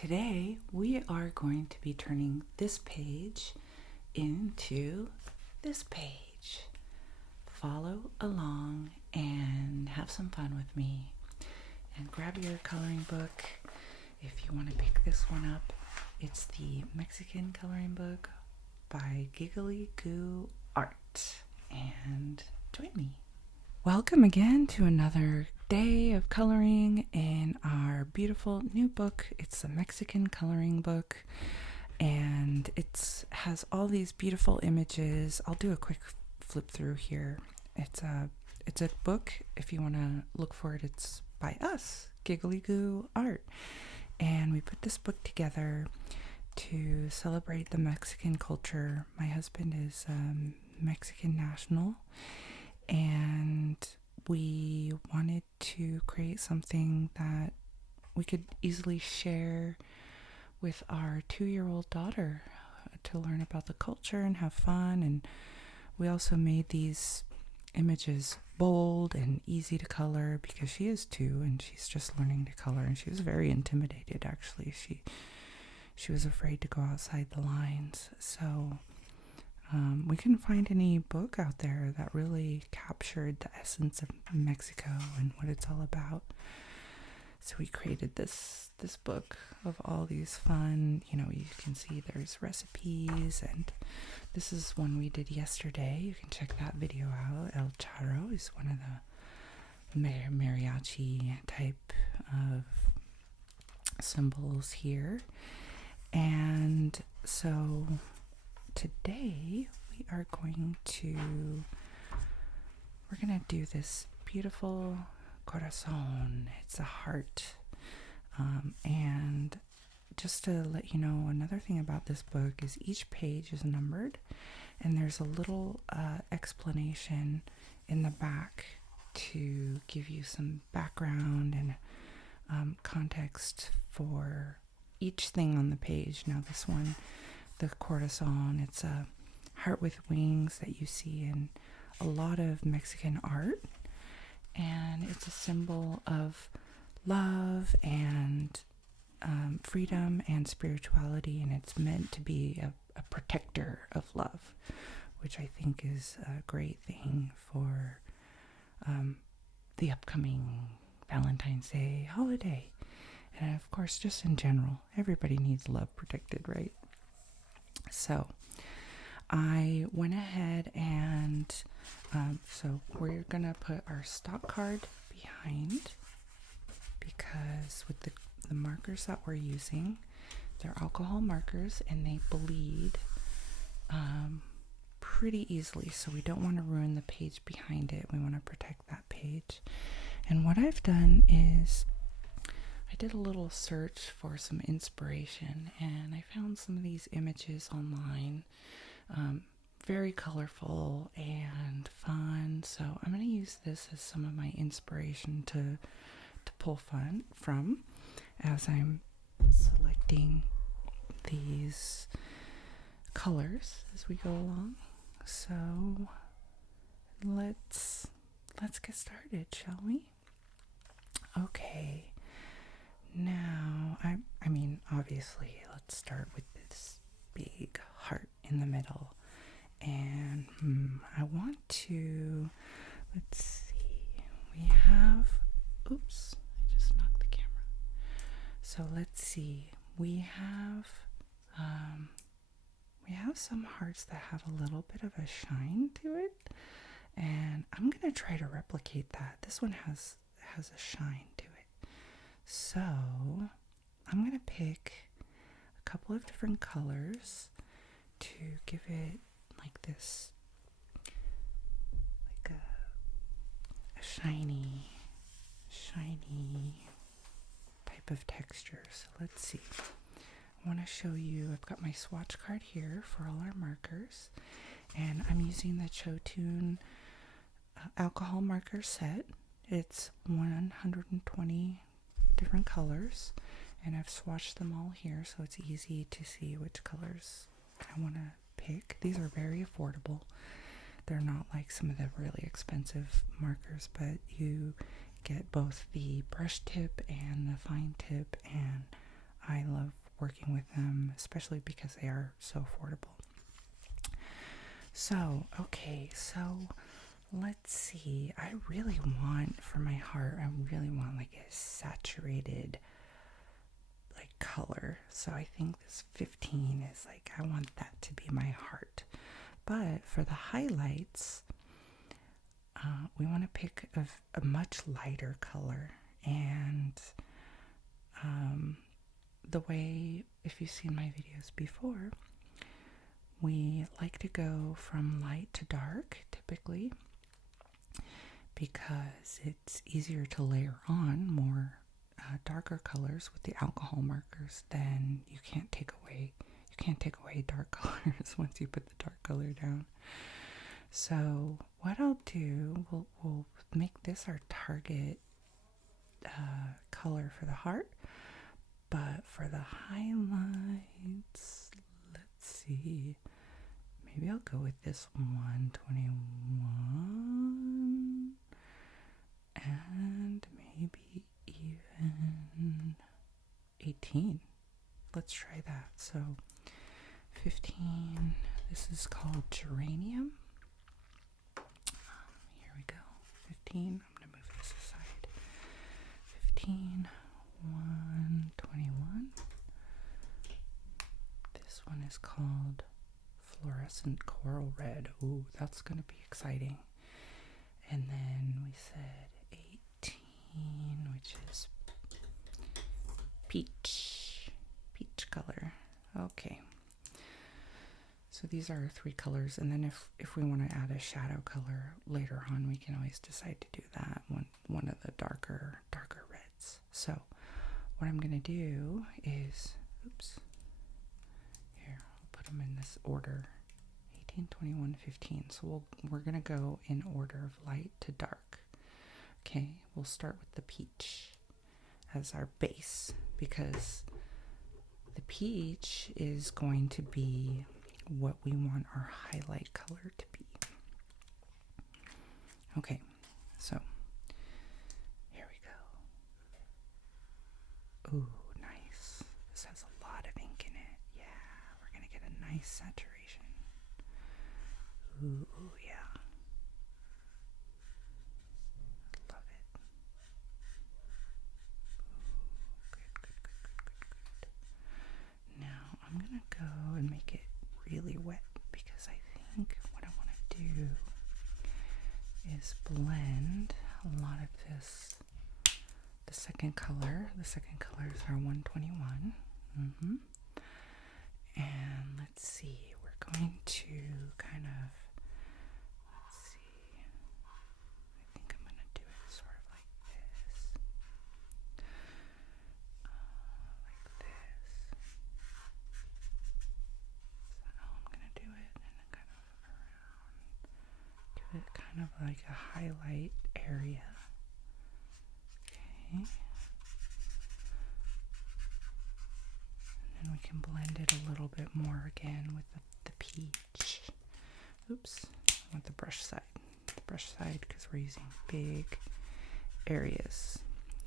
Today we are going to be turning this page into this page. Follow along and have some fun with me. And grab your coloring book if you want to pick this one up. It's the Mexican coloring book by Giggly Goo Art. And join me. Welcome again to another day of coloring in our beautiful new book. It's a Mexican coloring book, and it has all these beautiful images. I'll do a quick flip through here. It's a book. If you want to look for it, it's by us, Giggly Goo Art, and we put this book together to celebrate the Mexican culture. My husband is Mexican national, and we wanted to create something that we could easily share with our 2-year-old daughter to learn about the culture and have fun. And we also made these images bold and easy to color because she is 2 and she's just learning to color, and she was very intimidated actually. She was afraid to go outside the lines. So we couldn't find any book out there that really captured the essence of Mexico and what it's all about. So we created this book of all these fun, you can see there's recipes, and this is one we did yesterday. You can check that video out. El Charro is one of the mariachi type of symbols here. And so today we're going to do this beautiful Corazon. It's a heart. And just to let you know, another thing about this book is each page is numbered, and there's a little explanation in the back to give you some background and context for each thing on the page. Now this one, the Corazon, it's a heart with wings that you see in a lot of Mexican art, and it's a symbol of love and freedom and spirituality, and it's meant to be a protector of love, which I think is a great thing for the upcoming Valentine's Day holiday. And of course, just in general, everybody needs love protected, right? So I went ahead and so we're gonna put our stock card behind, because with the markers that we're using, they're alcohol markers and they bleed pretty easily, so we don't want to ruin the page behind it. We want to protect that page. And what I've done is I did a little search for some inspiration, and I found some of these images online, very colorful and fun. So I'm going to use this as some of my inspiration to pull fun from as I'm selecting these colors as we go along. So let's get started, shall we? Okay. Now, I mean, obviously, let's start with this big heart in the middle. And I want to, let's see, we have, oops, I just knocked the camera. So let's see, we have some hearts that have a little bit of a shine to it. And I'm going to try to replicate that. This one has a shine to it. So I'm going to pick a couple of different colors to give it like this, like a shiny type of texture. So let's see. I want to show you, I've got my swatch card here for all our markers, and I'm using the Chotun alcohol marker set. It's 120 different colors, and I've swatched them all here so it's easy to see which colors I want to pick. These are very affordable. They're not like some of the really expensive markers, but you get both the brush tip and the fine tip, and I love working with them, especially because they are so affordable. So, okay, so let's see. I really want, for my heart, I really want like a saturated like color. So I think this 15 is like, I want that to be my heart. But for the highlights, we want to pick a much lighter color. And the way, if you've seen my videos before, we like to go from light to dark, typically, because it's easier to layer on more darker colors with the alcohol markers. Then you can't take away dark colors once you put the dark color down. So what I'll do, we'll make this our target color for the heart, but for the highlights, let's see, maybe I'll go with this 121 and maybe even 18. Let's try that. So 15, this is called geranium. Here we go. 15, I'm going to move this aside. 15, 121. This one is called fluorescent coral red. Ooh, that's going to be exciting. And then we said 18, which is peach color. Okay. So these are 3 colors, and then if we want to add a shadow color later on, we can always decide to do that, one of the darker reds. So what I'm going to do is, here, I'll put them in this order, 18, 21, 15. So we're going to go in order of light to dark. Okay, we'll start with the peach as our base, because the peach is going to be what we want our highlight color to be. Okay, so here we go. Ooh, nice. This has a lot of ink in it. Yeah, we're gonna get a nice saturation. Ooh, yeah. Love it. Ooh, good. Now I'm gonna go and make it really wet, because I think what I want to do is blend a lot of this. The second colors are 121. And let's see, we're going to kind of, let's see, I think I'm going to do it sort of like this. Like this. I'm gonna do it and then kind of around, give it kind of like a highlight area. Okay. And then we can blend it a little bit more again with the peach. Oops, I want the brush side. Because we're using big areas.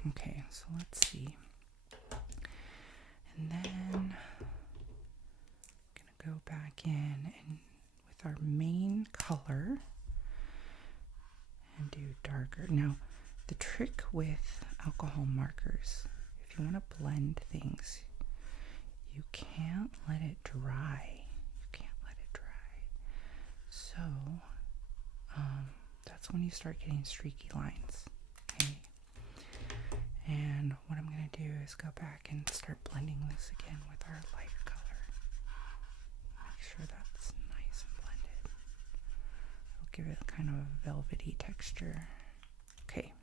Okay, so let's see. And then go back in and with our main color and do darker. Now, the trick with alcohol markers, if you want to blend things, you can't let it dry. So, that's when you start getting streaky lines. Okay. And what I'm going to do is go back and start blending this again with our lighter color. Make sure that's nice and blended. It'll give it kind of a velvety texture. Okay.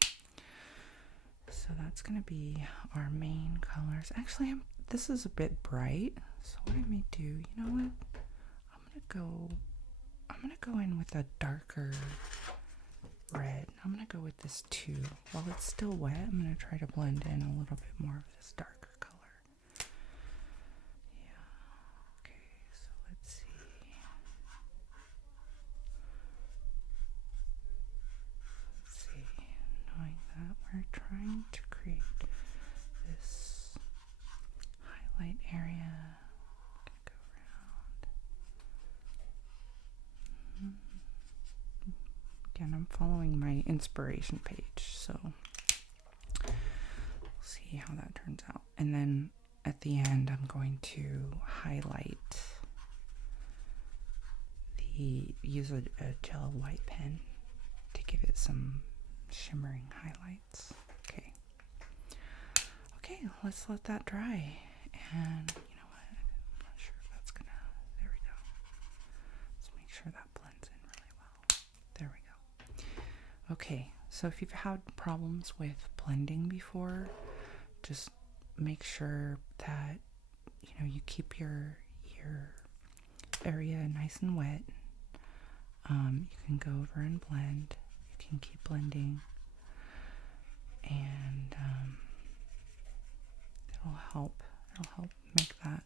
So that's going to be our main colors. Actually, this is a bit bright. So what I may do, you know what? I'm going to go in with a darker red. I'm going to go with this too. While it's still wet, I'm going to try to blend in a little bit more of this darker color. Yeah. Okay, so let's see. Knowing that we're trying to create this highlight area. Go around. Again, I'm following my inspiration page, so we'll see how that turns out. And then at the end, I'm going to highlight use a gel white pen to give it some shimmering highlights. Okay, let's let that dry. And you know what? I'm not sure if that's gonna. There we go. Let's make sure that blends in really well. There we go. Okay, so if you've had problems with blending before, just make sure that you keep your area nice and wet. You can go over and blend. You can keep blending, and it'll help make that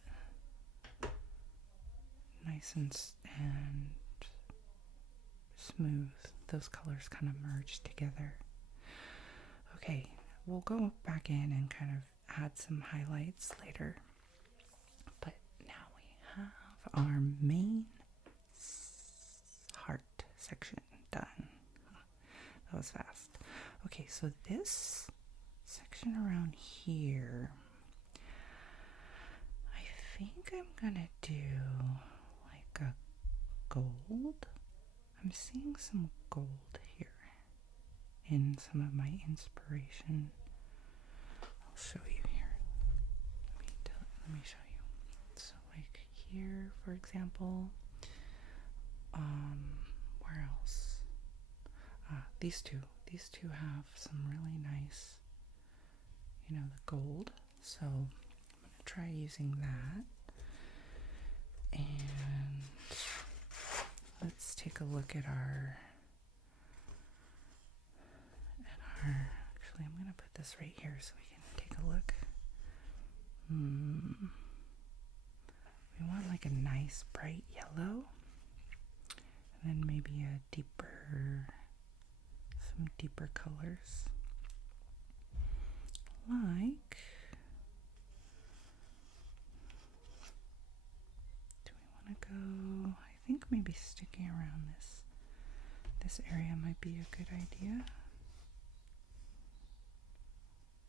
nice and smooth. Those colors kind of merge together. Okay, we'll go back in and kind of add some highlights later. But now we have our main heart section done. That was fast. Okay, so this section around here, I think I'm gonna do like a gold. I'm seeing some gold here in some of my inspiration. I'll show you here. Let me show you. So like here, for example, where else? These two have some really nice, the gold. So I'm gonna try using that. And let's take a look at our actually, I'm gonna put this right here so we can take a look. We want like a nice bright yellow, and then maybe some deeper colors, like, do we want to go, I think maybe sticking around this area might be a good idea.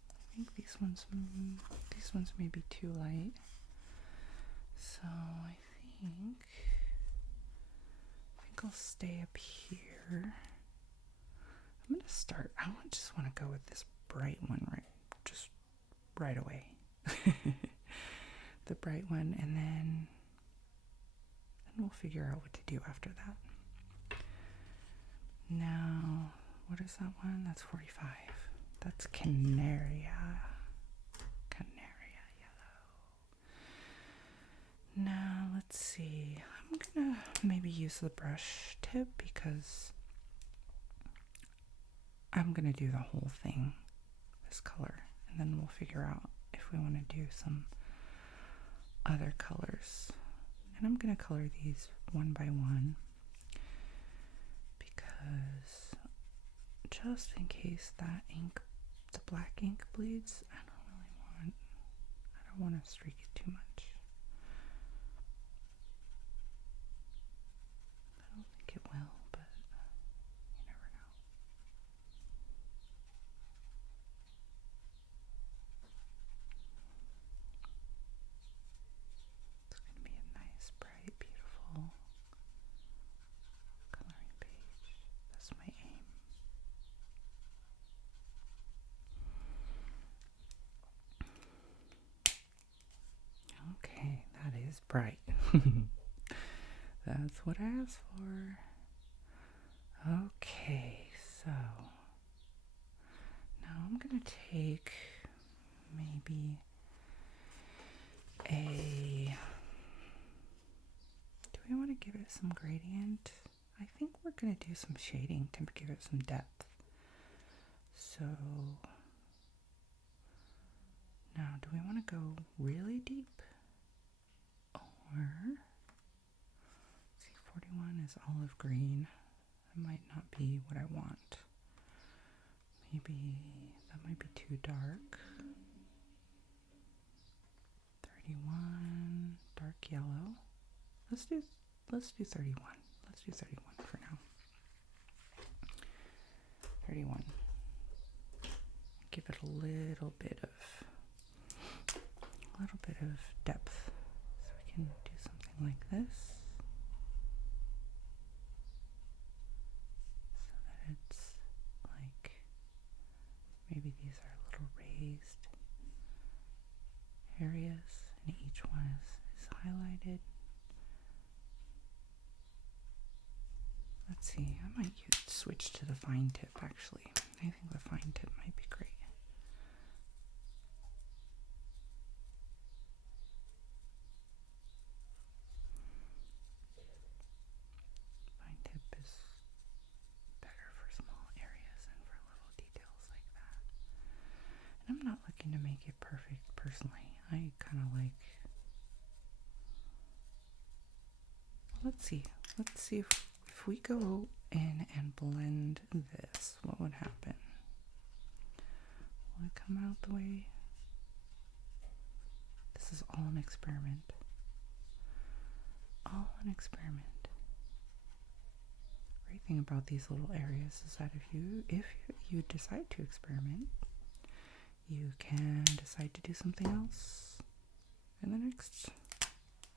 I think these ones may be too light, so I think I'll stay up here. I'm gonna start. I just want to go with this bright one right away. The bright one, and then we'll figure out what to do after that. Now, what is that one? That's 45. That's Canaria yellow. Now, let's see. I'm gonna maybe use the brush tip because I'm gonna do the whole thing this color, and then we'll figure out if we want to do some other colors. And I'm gonna color these one by one because just in case that ink, the black ink bleeds, I don't want to streak it too much. I don't think it will, but you never know. It's going to be a nice, bright, beautiful coloring page. That's my aim. Okay, that is bright. That's what I asked for. Okay, so now I'm gonna take maybe do we want to give it some gradient? I think we're gonna do some shading to give it some depth. So now, do we want to go really deep? Or, see, 41 is olive green. That might not be what I want. Maybe that might be too dark. 39. 31, dark yellow. Let's do 31. Let's do 31 for now. 31. Give it a little bit of depth. So we can do something like this. So that it's like, maybe these are little raised areas, and each one is highlighted. Let's see, I might switch to the fine tip actually. I think the fine tip might be great. Fine tip is better for small areas and for little details like that. And I'm not looking to make it perfect personally. I kind of like, let's see if we go in and blend this, what would happen? Will it come out the way? This is all an experiment. All an experiment. Great thing about these little areas is that if you decide to experiment, you can decide to do something else in the next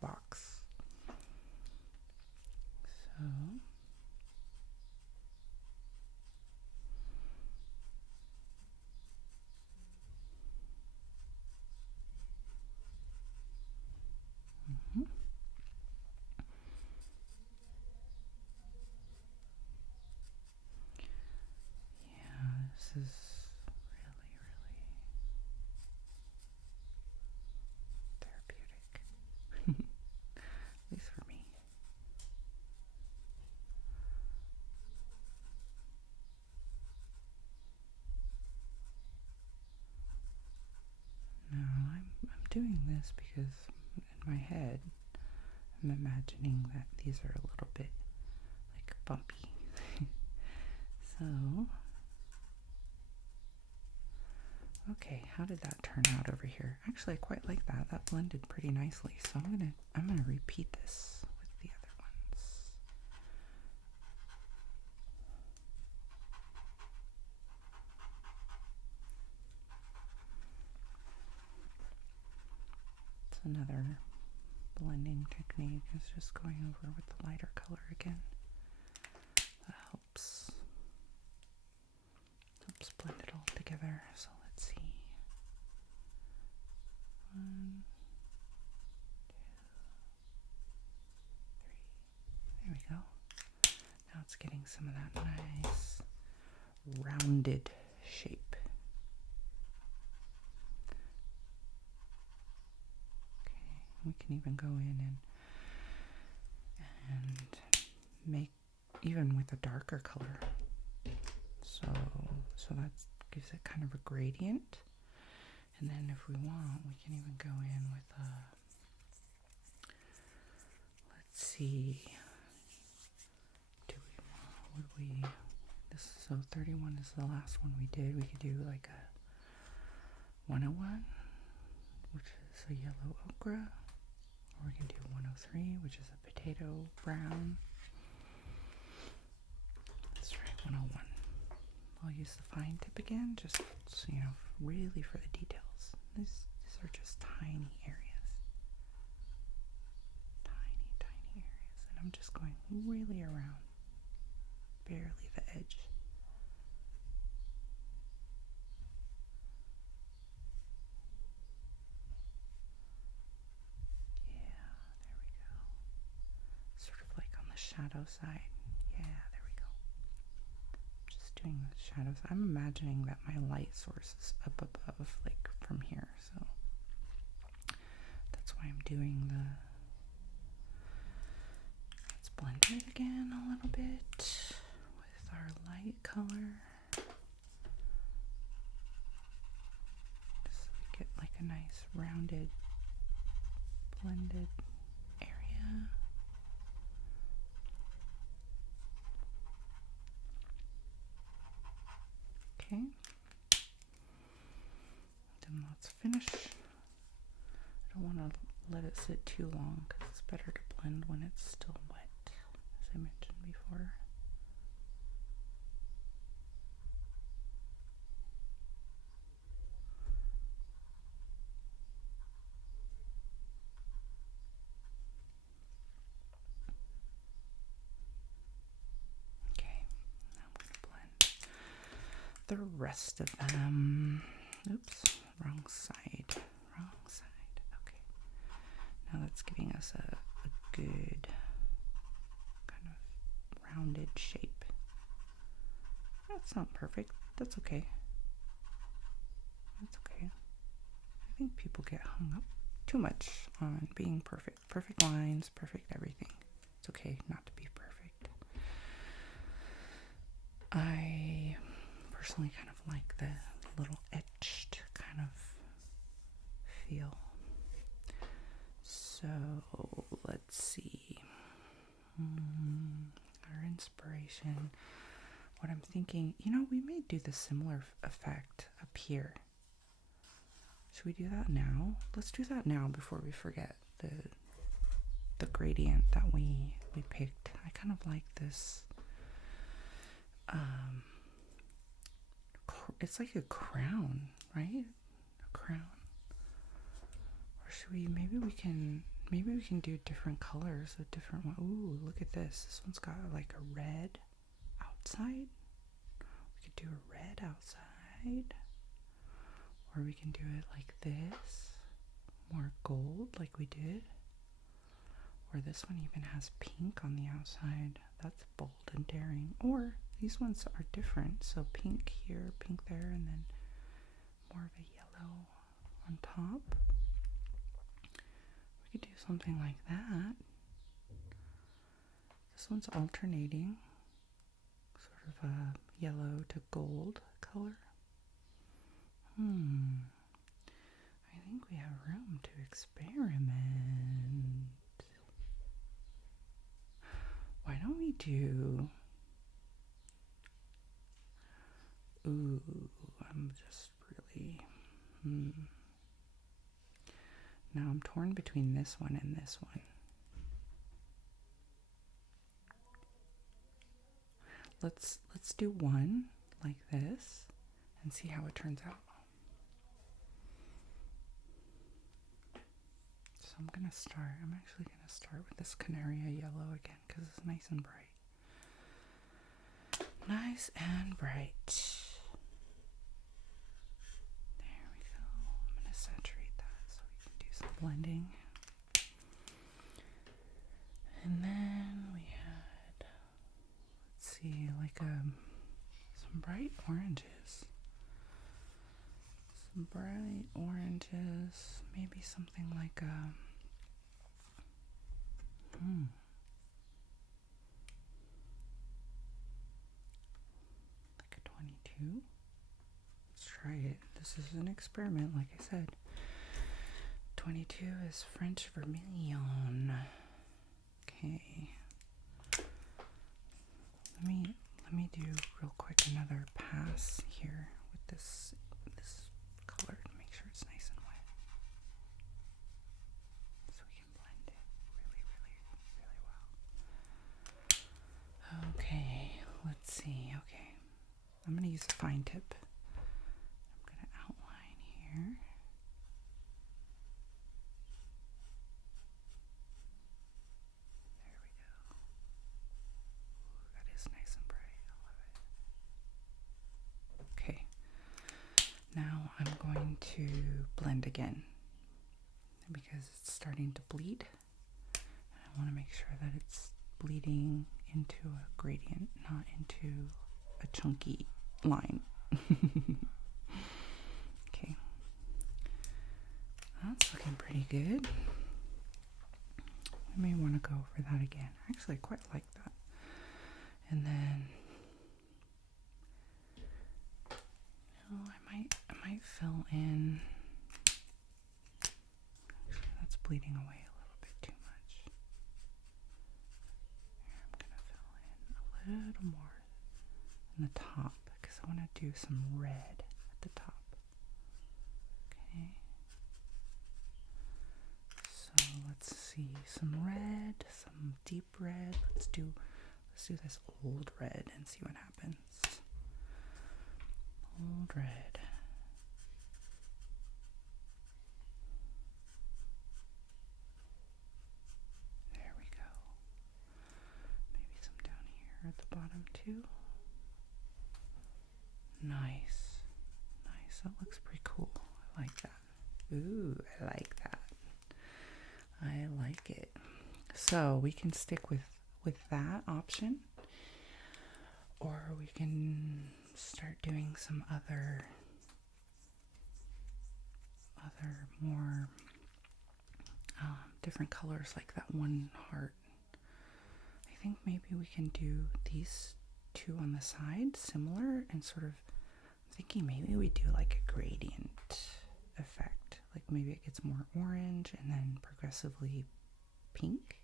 box. So yeah, this is really, really therapeutic. At least for me. No, I'm doing this because in my head I'm imagining that these are a little bit like bumpy. So, okay, how did that turn out over here? Actually, I quite like that. That blended pretty nicely. So I'm gonna repeat this with the other ones. It's another blending technique, is just going over with the lighter color again. That helps blend it all together. So let's see. 1, 2, 3. There we go. Now it's getting some of that nice rounded shape. Okay, we can even go in and make even with a darker color. So that gives it kind of a gradient. And then if we want, we can even go in with a, let's see, so 31 is the last one we did. We could do like a 101, which is a yellow ochre, or we can do 103, which is a potato brown. Let's try 101. I'll use the fine tip again, just so you know, really for the details. These are just tiny areas. Tiny, tiny areas. And I'm just going really around, barely the edge. Yeah, there we go. Sort of like on the shadow side. Yeah, there we go. Just doing the shadows. I'm imagining that my light source is up above, like from here, so that's why I'm doing the, let's blend it again a little bit with our light color, just so we get like a nice rounded blended area. Okay, then let's finish. I don't want to let it sit too long because it's better to blend when it's still wet, as I mentioned before. Okay, now I'm going to blend the rest of them. Oops, wrong side. Okay. Now that's giving us a good kind of rounded shape. That's not perfect. That's okay. That's okay. I think people get hung up too much on being perfect. Perfect lines, perfect everything. It's okay not to be perfect. I personally kind of like the little etched kind of feel. So let's see. Our inspiration. What I'm thinking, we may do the similar effect up here. Should we do that now? Let's do that now before we forget the gradient that we picked. I kind of like this. It's like a crown, right? A crown. Or should we? Maybe we can do different colors with different. Ooh, look at this. This one's got like a red outside. We could do a red outside. Or we can do it like this, more gold like we did. Or this one even has pink on the outside. That's bold and daring. Or these ones are different. So pink here, pink there, and then more of a yellow on top. We could do something like that. This one's alternating, sort of a yellow to gold color. I think we have room to experiment. Why don't we do... Ooh, I'm just really... Now I'm torn between this one and this one. Let's do one like this and see how it turns out. So I'm actually gonna start with this Canaria yellow again because it's nice and bright. Nice and bright. There we go. I'm gonna saturate that so we can do some blending. And then we had, let's see, like some bright oranges. Some bright oranges. Maybe something like a like a 22. Let's try it. This is an experiment, like I said. 22 is French vermilion. Okay. Let me do real quick another pass here with this color to make sure it's nice and wet. So we can blend it really, really, really well. Okay, let's see. Okay. I'm going to use a fine tip. I'm going to outline here. There we go. Ooh, that is nice and bright. I love it. Okay. Now I'm going to blend again because it's starting to bleed. And I want to make sure that it's bleeding into a gradient, not into a chunky line. Okay. That's looking pretty good. I may want to go over that again. I actually quite like that. And then I might fill in. Actually, that's bleeding away a little bit too much. Here, I'm gonna fill in a little more in the top because I want to do some red at the top. Okay. So some red, some deep red. Let's do this old red and see what happens. Old red. There we go. Maybe some down here at the bottom too. Nice. Nice. That looks pretty cool. I like that. Ooh, I like that. I like it. So we can stick with that option, or we can start doing some other more different colors, like that one heart. I think maybe we can do these two on the side, similar, and sort of thinking maybe we do like a gradient effect. Like maybe it gets more orange and then progressively pink.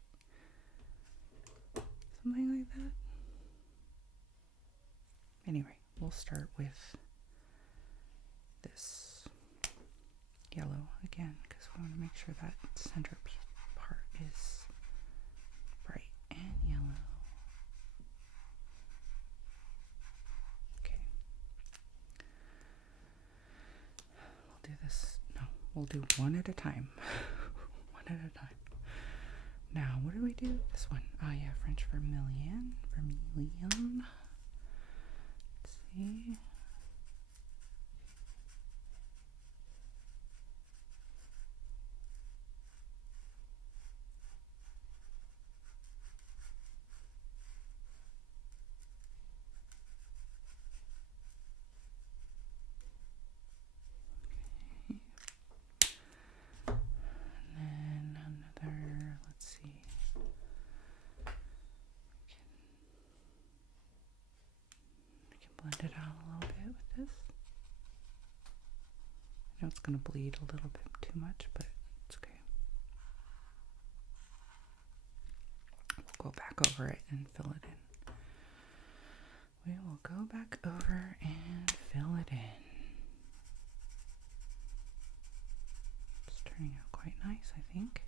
Something like that. Anyway, we'll start with this yellow again because we want to make sure that center part is bright and yellow. Okay. We'll do this. No, we'll do one at a time. One at a time. Now, what do we do? This one. Oh yeah, French vermilion. Vermilion. Let's see. Blend it out a little bit with this. I know it's going to bleed a little bit too much, but it's okay. We'll go back over it and fill it in. We will go back over and fill it in. It's turning out quite nice, I think.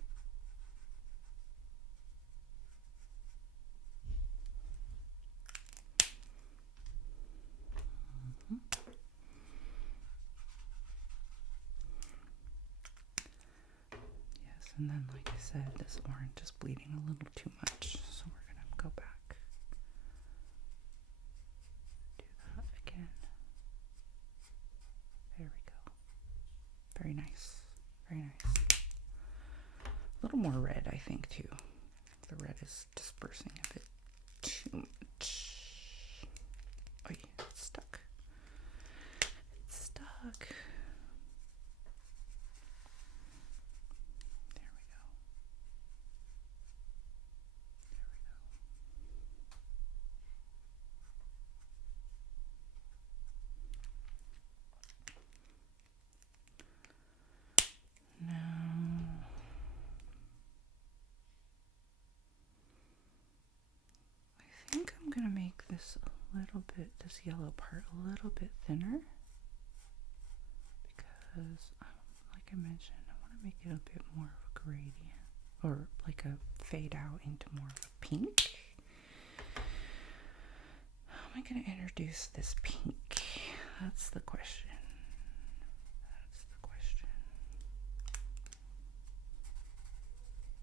And then, like I said, this orange is bleeding a little too much, so we're going to go back. Do that again. There we go. Very nice. Very nice. A little more red, I think, too. The red is dispersing a bit too much. Oh, yeah, it's stuck. It's stuck. This a little bit, this yellow part a little bit thinner, because like I mentioned, I want to make it a bit more of a gradient, or like a fade out into more of a pink. How am I going to introduce this pink? That's the question. That's the question.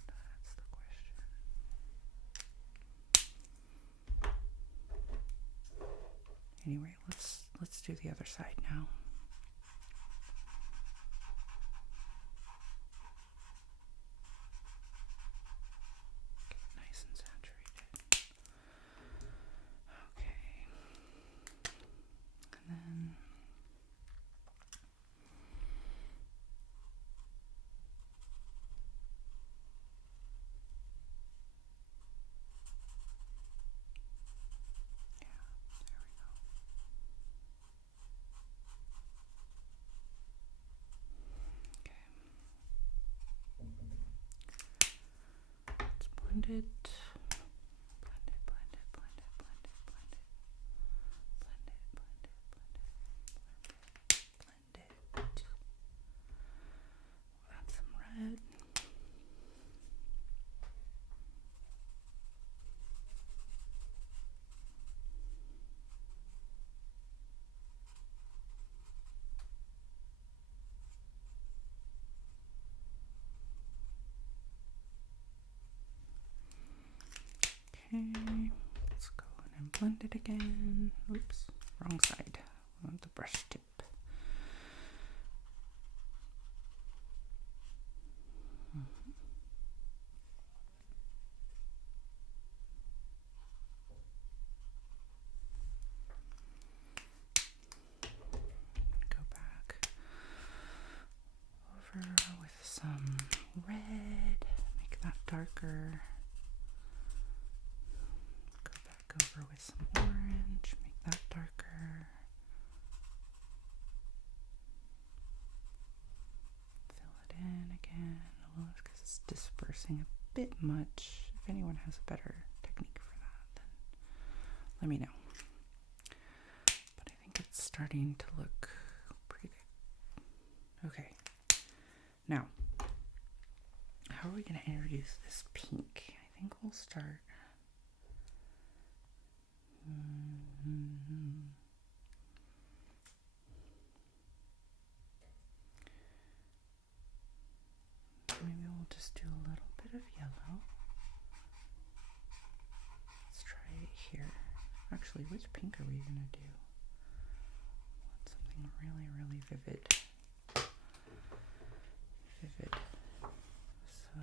That's the question. Anyway, let's do the other side now. Okay, nice and saturated. Okay. And then blend it, blend it, blend it, blend it, blend it, blend it, blend it, blend it, blend it, blend it. Add some red. Okay, let's go in and blend it again. Oops, wrong side. We want the brush tip. Go back over with some red, make that darker. Go back over with some orange, make that darker. Fill it in again, because it's dispersing a bit much. If anyone has a better technique for that, then let me know. But I think it's starting to look pretty good. Okay, now, how are we going to introduce this pink? I think we'll start. Maybe we'll just do a little bit of yellow. Let's try it here. Actually, which pink are we going to do? Want something really, really vivid. So,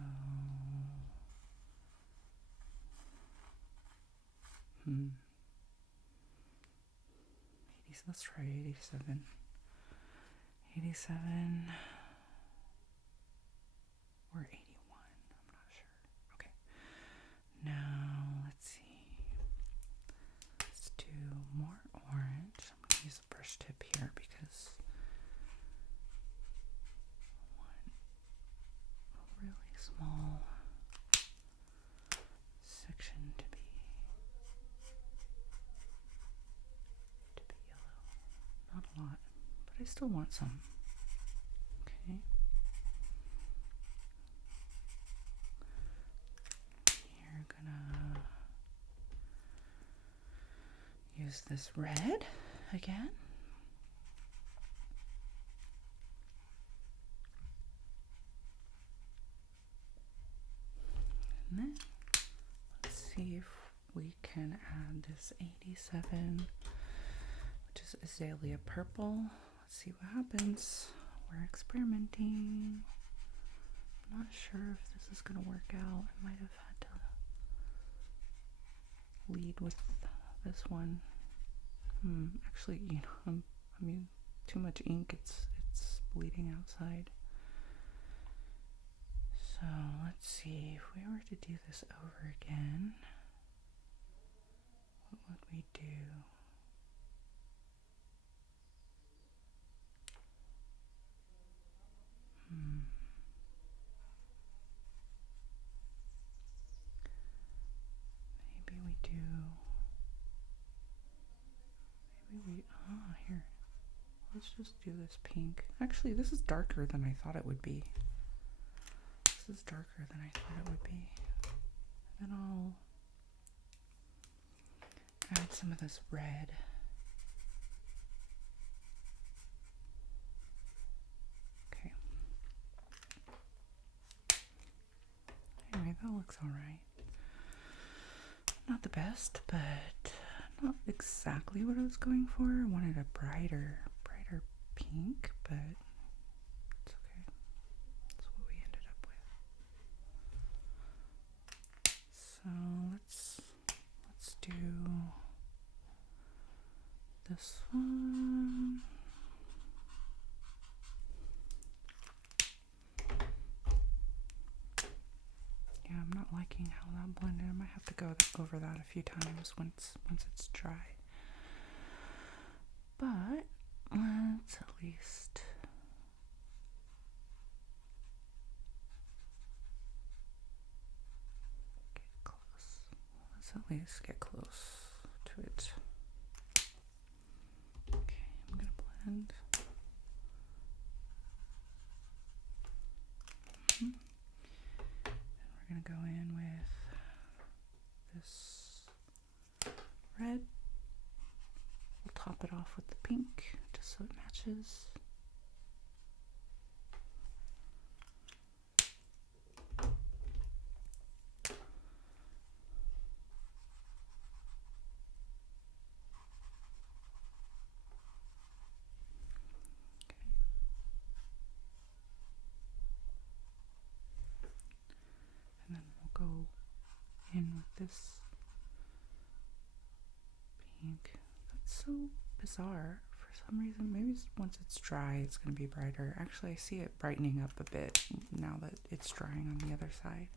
let's try 87. 87 or 81. I'm not sure. Okay. Now, let's see. Let's do more orange. I'm going to use a brush tip here because I want a really small section to be yellow. Not a lot, but I still want some. Okay. You're gonna use this red again. And then let's see if we can add this 87, which is azalea purple. Let's see what happens. We're experimenting. I'm not sure if this is going to work out. I might have had to lead with this one. Actually, I'm using too much ink. It's bleeding outside. So let's see, if we were to do this over again, what would we do? Here. Let's just do this pink. Actually, this is darker than I thought it would be. This is darker than I thought it would be. And then I'll add some of this red. Okay. Anyway, that looks alright. Not the best, but not exactly what I was going for. I wanted a brighter pink, but it's okay. That's what we ended up with. So let's do this one. Yeah, I'm not liking how that blended. I might have to go over that a few times once it's dry. But let's at least get close. Let's at least get close to it. Okay, I'm gonna blend. And we're gonna go in with this red. We'll top it off with the pink just so it matches. in with this pink. That's so bizarre. For some reason, maybe once it's dry, it's going to be brighter. Actually, I see it brightening up a bit now that it's drying on the other side.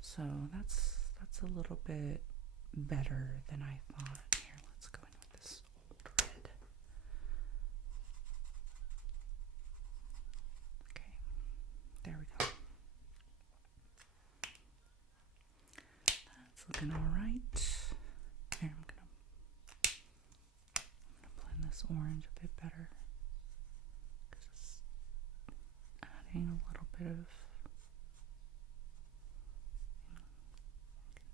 So that's a little bit better than I thought. Here, let's go in with this old red. Okay, there we go. That's looking all right. Here, I'm gonna blend this orange a bit better because it's adding a little bit of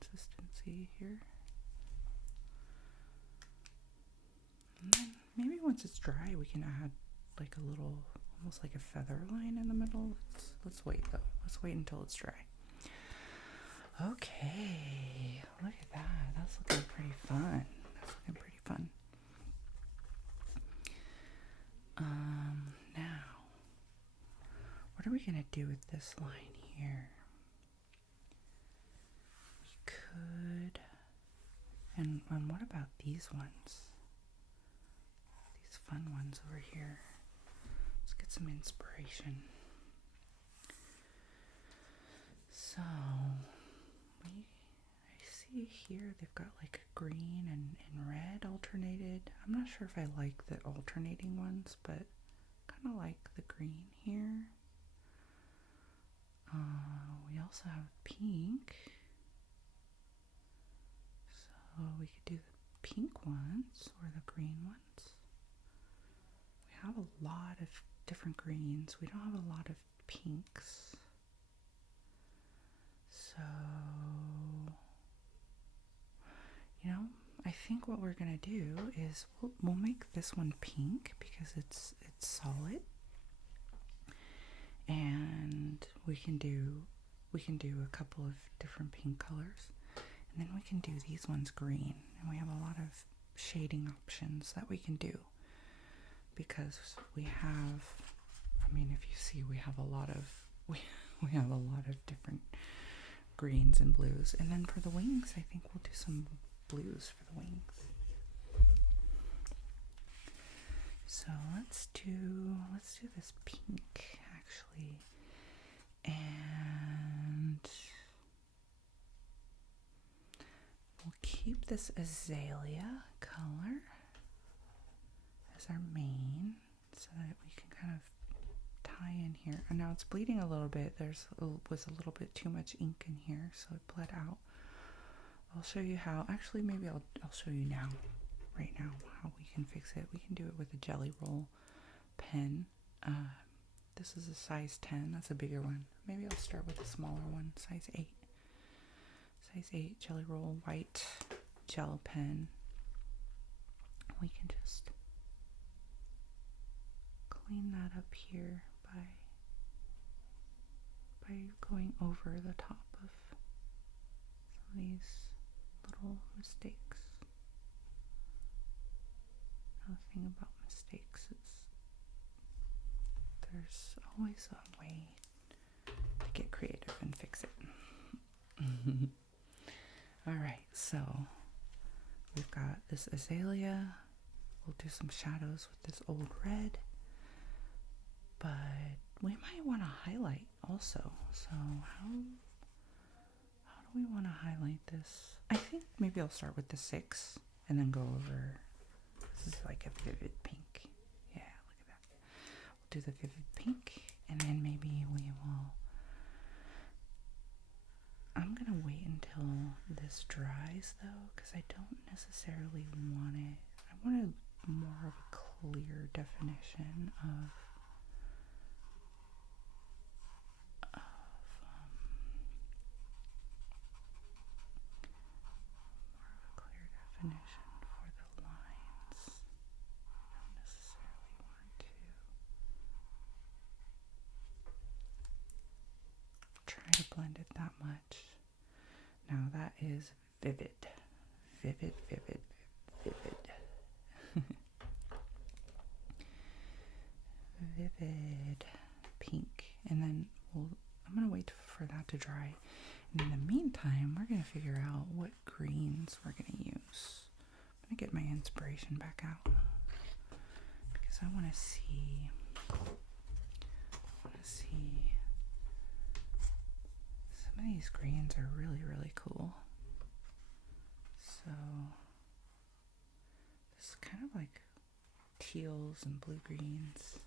consistency here. And then maybe once it's dry, we can add like a little, almost like a feather line in the middle. Let's wait though. Let's wait until it's dry. Okay, look at that. That's looking pretty fun. Now, what are we gonna do with this line here? We could, and what about these ones? These fun ones over here. Let's get some inspiration. So, I see here they've got like green and red alternated. I'm not sure if I like the alternating ones, but kind of like the green here. We also have pink. So we could do the pink ones or the green ones. We have a lot of different greens. We don't have a lot of pinks. So, you know, I think what we're gonna do is we'll make this one pink because it's solid, and we can do a couple of different pink colors, and then we can do these ones green, and we have a lot of shading options that we can do because we have, I mean, if you see, we have a lot of different greens and blues. And then for the wings, I think we'll do some blues for the wings. So let's do this pink actually, and we'll keep this azalea color as our main so that we can kind of tie in here. And now it's bleeding a little bit. Was a little bit too much ink in here, so it bled out. I'll show you how. Actually, maybe I'll show you now, right now, how we can fix it. We can do it with a jelly roll pen. This is a size 10. That's a bigger one. Maybe I'll start with a smaller one, size 8. Size 8 jelly roll white gel pen. We can just clean that up here by going over the top of some of these little mistakes. Another thing about mistakes is there's always a way to get creative and fix it. Alright, so we've got this azalea. We'll do some shadows with this old red. But we might want to highlight also. So how do we want to highlight this? I think maybe I'll start with the 6 and then go over. This is like a vivid pink. Yeah, look at that. We'll do the vivid pink, and then maybe we will. I'm gonna wait until this dries though, because I don't necessarily want it. I want more of a clear definition of definition for the lines. I don't necessarily want to try to blend it that much. Now that is vivid. Vivid, vivid, vivid. Vivid pink. And then I'm going to wait for that to dry. And in the meantime, we're going to figure out what greens we're going to use. I'm going to get my inspiration back out because I want to see some of these greens are really, really cool. So this is kind of like teals and blue greens.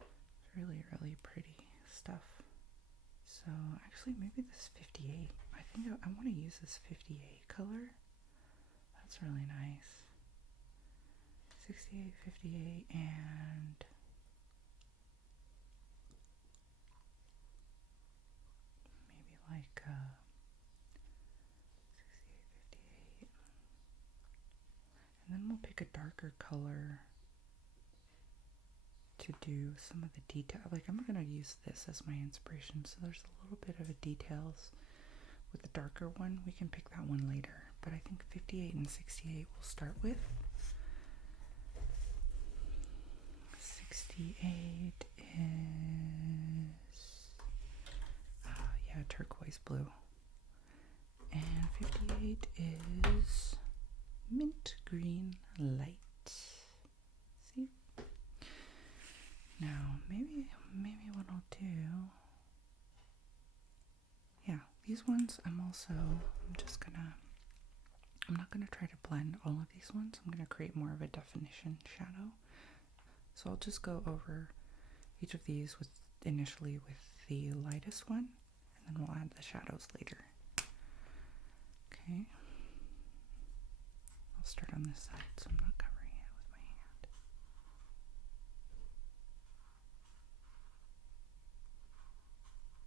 It's really, really pretty stuff. So actually maybe this 58. I think I want to use this 58 color. That's really nice. 68, 58, and maybe like 68, 58. And then we'll pick a darker color to do some of the detail. Like I'm going to use this as my inspiration. So there's a little bit of a details with the darker one. We can pick that one later. But I think 58 and 68 we'll start with. 68 is, yeah, turquoise blue. And 58 is mint green light. See? Now, maybe what I'll do, yeah, these ones I'm not gonna try to blend all of these ones. I'm gonna create more of a definition shadow. So I'll just go over each of these initially with the lightest one, and then we'll add the shadows later. Okay. I'll start on this side, so I'm not covering it with my hand.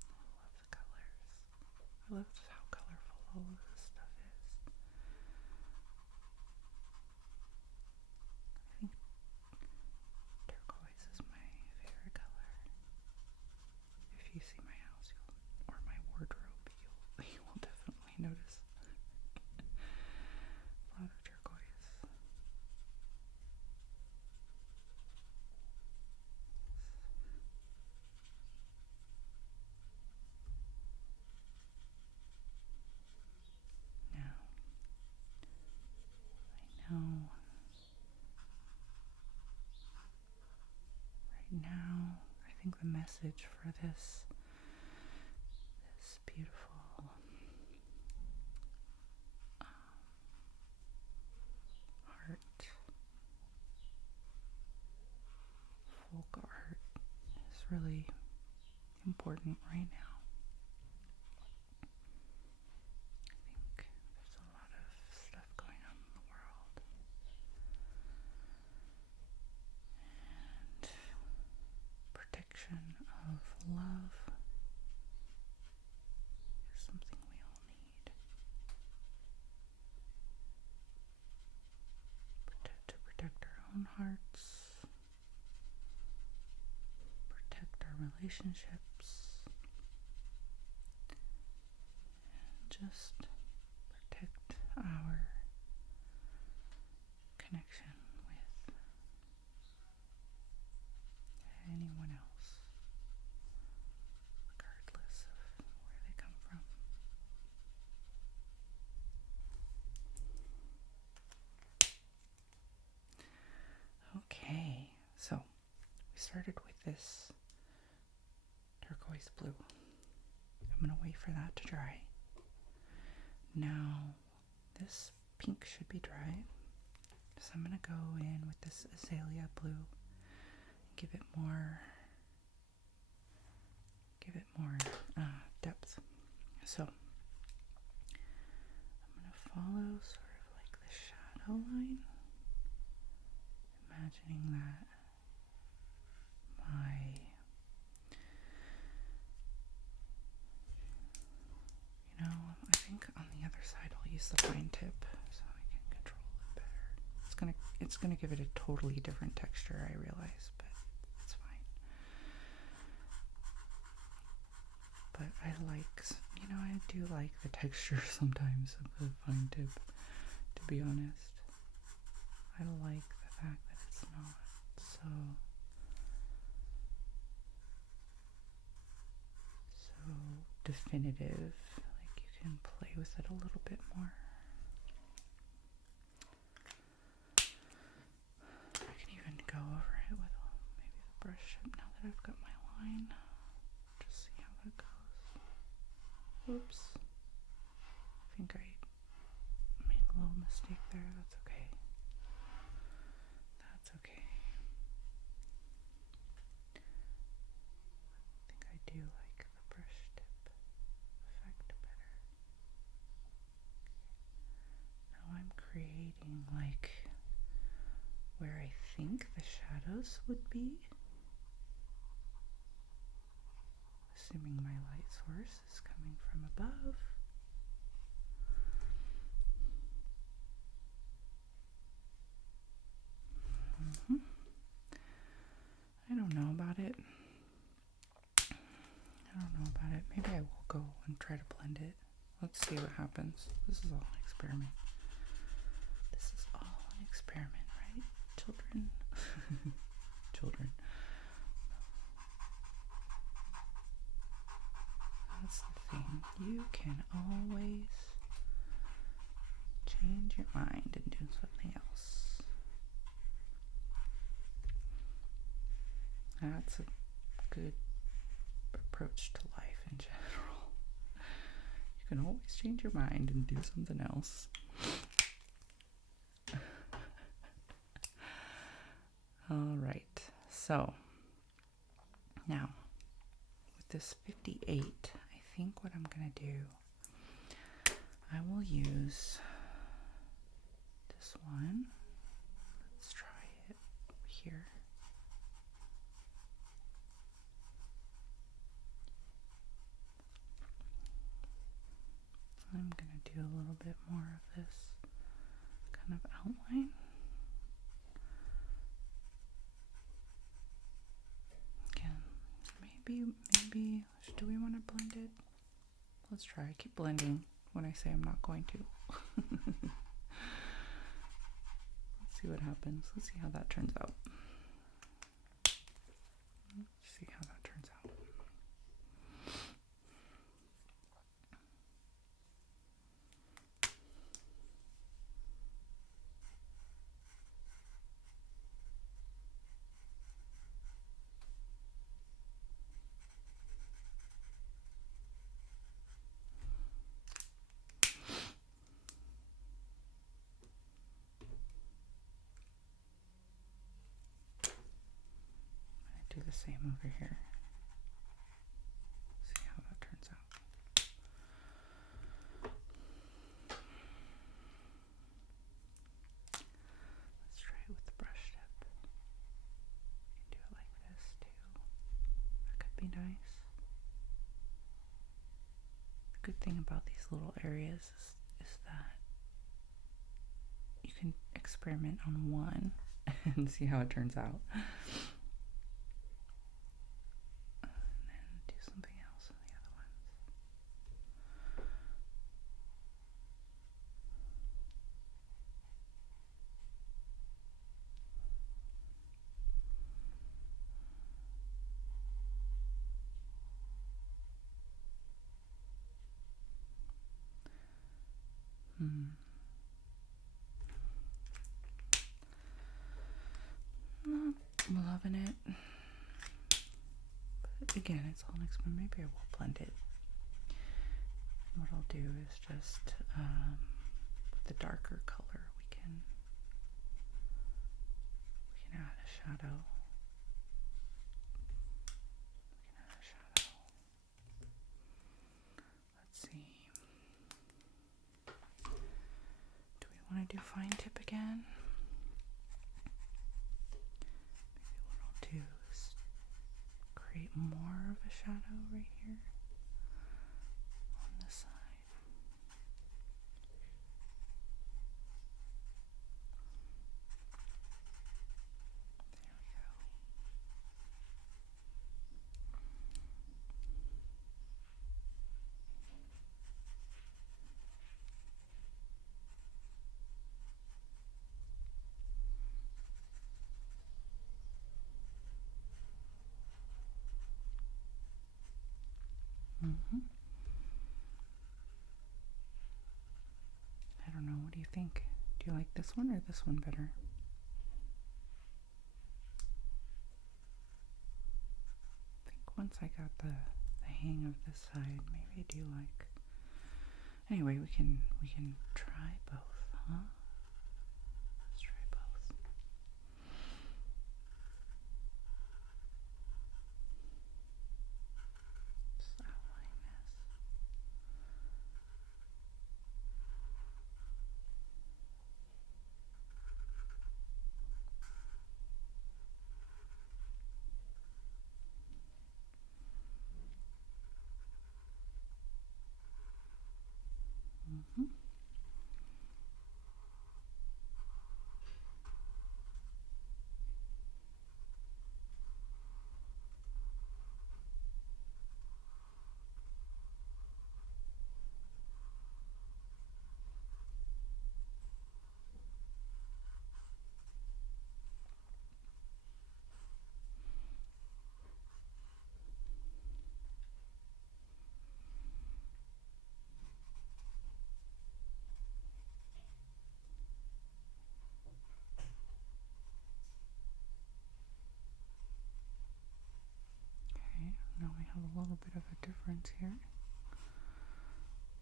I love the colors. I love how colorful all of this stuff is. I think turquoise is my favorite color. If you see my house, or my wardrobe, you will definitely notice a lot of turquoise. Now, I know right now, I think the message for this beautiful art, folk art, is really important right now. I think there's a lot of stuff going on in the world, and protection of love is something we all need. To protect our own hearts, protect our relationships, and just protect our connection with anyone else, regardless of where they come from. Okay, so we started with this turquoise blue. I'm going to wait for that to dry. Now, this pink should be dry, so I'm going to go in with this azalea blue, give it more depth. So I'm going to follow sort of like the shadow line, imagining that I think on the other side I'll use the fine tip so I can control it better. It's gonna give it a totally different texture, I realize, but it's fine. But I do like the texture sometimes of the fine tip, to be honest. I like the fact that it's not so definitive. Like you can play with it a little bit more. I can even go over it with maybe the brush tip now that I've got my line. Just see how that goes. Oops. I think I made a little mistake there. That's okay. That's okay. I think I do like the brush tip effect better. Now I'm creating like where I think the shadows would be. Assuming my light source is coming from above. I don't know about it. Maybe I will go and try to blend it. Let's see what happens. This is all an experiment. Right? Children. Children. That's the thing. You can always change your mind and do something else. That's a good approach to life in general. You can always change your mind and do something else. All right. So now with this 58, I think what I'm going to do, I will use this one. Let's try it here. I'm going to do a little bit more of this kind of outline. Again, maybe, do we want to blend it? Let's try. I keep blending when I say I'm not going to. Let's see what happens. Let's see how that turns out. Do the same over here. See how that turns out. Let's try it with the brush tip. We can do it like this too. That could be nice. The good thing about these little areas is that you can experiment on one and see how it turns out. Not loving it. But again, it's all an experiment. Maybe I will blend it. And what I'll do is just with the darker color we can add a shadow. Let's see. Do we want to do fine tip again? Maybe what I'll do is create more of a shadow right here on this side. think? Do you like this one or this one better? I think once I got the hang of this side, maybe I do like. Anyway, we can try both, huh? Let's try both. Just outline this. Mm-hmm. Okay, now we have a little bit of a difference here.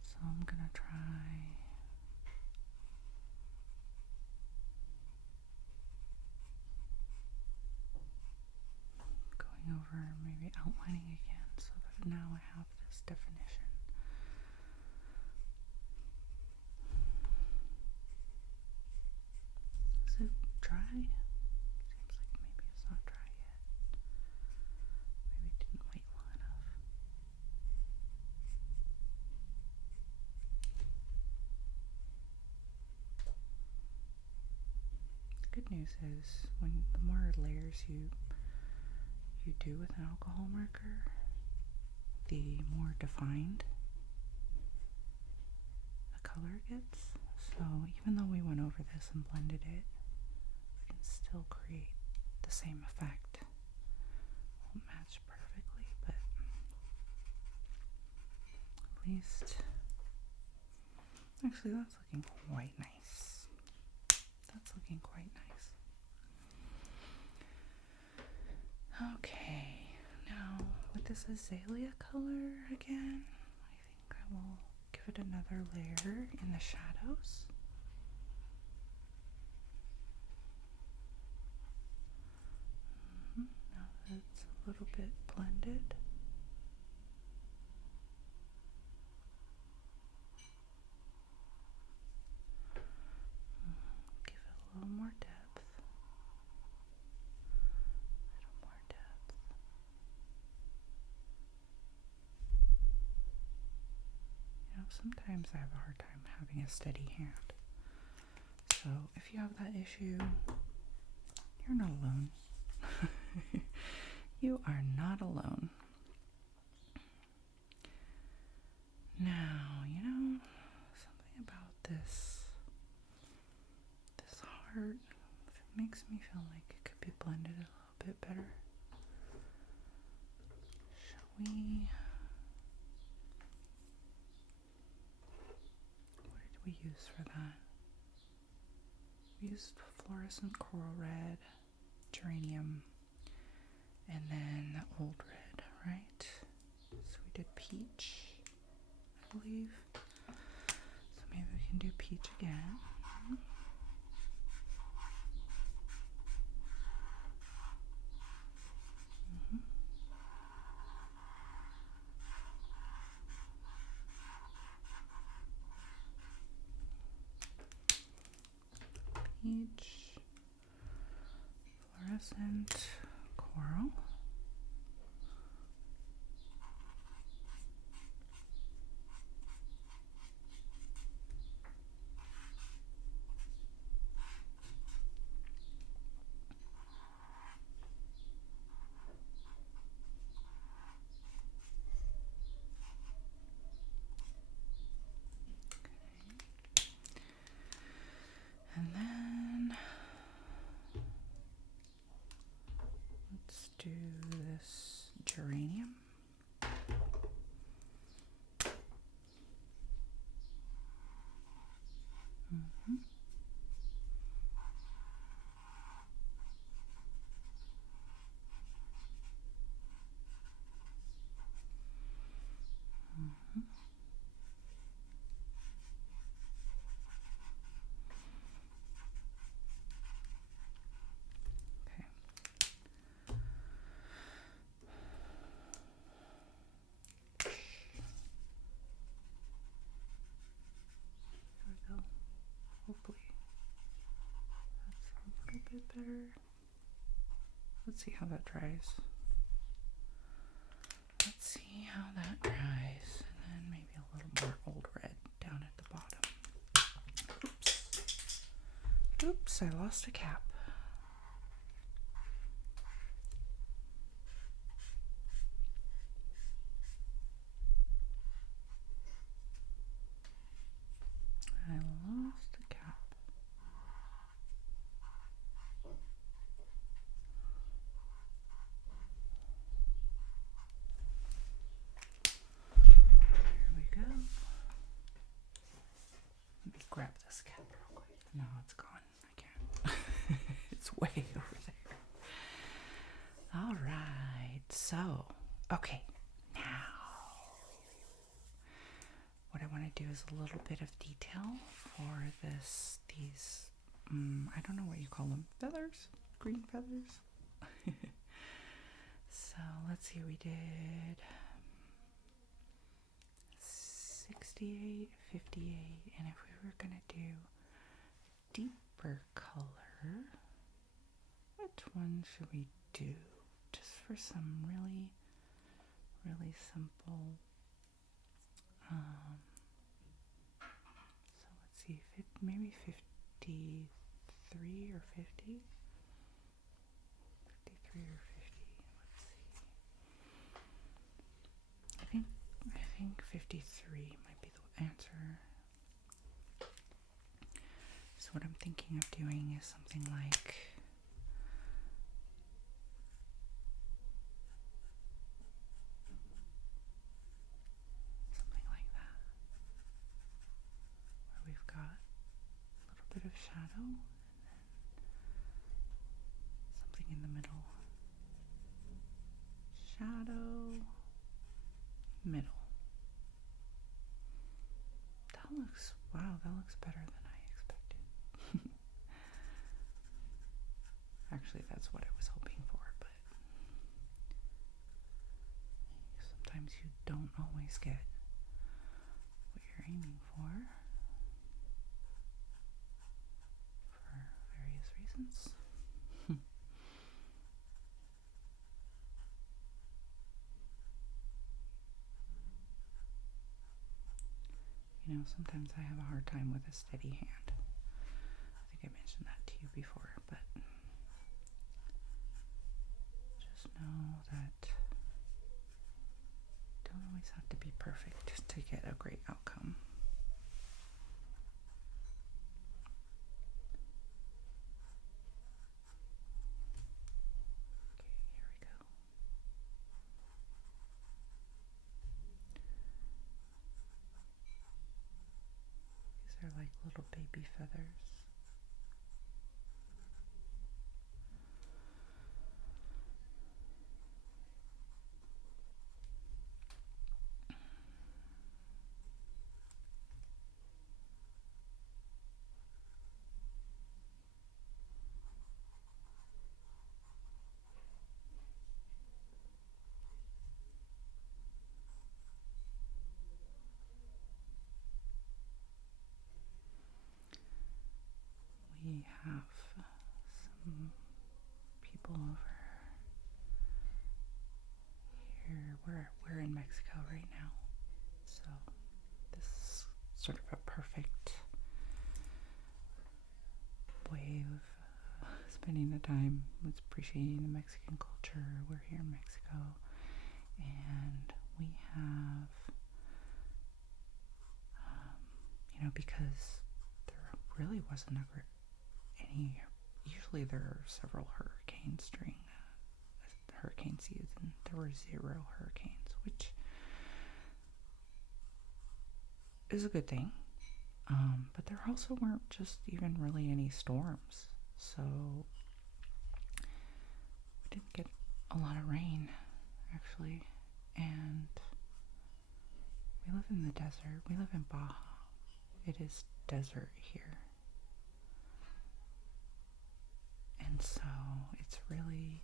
So I'm gonna try going over, maybe outlining again, so that now I have this definition. Is it dry? Seems like maybe it's not dry yet. Maybe it didn't wait long enough. The good news is, when the more layers you do with an alcohol marker, the more defined the color gets. So even though we went over this and blended it, we can still create the same effect. Won't match perfectly, but at least, actually that's looking quite nice. That's looking quite nice. Okay, now with this azalea color again, I think I will give it another layer in the shadows. Now that it's a little bit blended, give it a little more depth. Sometimes I have a hard time having a steady hand. So if you have that issue, you're not alone. You are not alone. Now, something about this heart makes me feel like it could be blended a little bit better. Shall we? We use for that. We used fluorescent coral red, geranium, and then the old red, right? So we did peach, I believe. So maybe we can do peach again. Peach, fluorescent coral. And then let's do bit better. Let's see how that dries. Let's see how that dries. And then maybe a little more old red down at the bottom. Oops. Oops, I lost a cap. I lost a cap. There we go. Let me grab this cap real quick. No, it's gone. I can't. It's way over there. All right. So, okay. Now, what I want to do is a little bit of detail for these, I don't know what you call them, feathers? Green feathers? So let's see, we did 68, 58, and if we were going to do deeper color, which one should we do? Just for some really, really simple, so let's see, maybe 53 or 50? 53 or 50, let's see. I think 53 might be the answer. So what I'm thinking of doing is something like that, where we've got a little bit of shadow and then something in the middle. Shadow, middle. That looks better than I expected. Actually, that's what I was hoping for, but sometimes you don't always get what you're aiming for various reasons. You know, sometimes I have a hard time with a steady hand. I think I mentioned that to you before, but just know that you don't always have to be perfect to get a great outcome. Okay, here we go. These are like little baby feathers. We have some people over here. We're in Mexico right now, so this is sort of a perfect way of spending the time with appreciating the Mexican culture. We're here in Mexico, and we have, because there really wasn't any. Usually there are several hurricanes during the hurricane season. There were 0 hurricanes, which is a good thing. But there also weren't just even really any storms. So we didn't get a lot of rain, actually. And we live in the desert. We live in Baja. It is desert here. And so it's really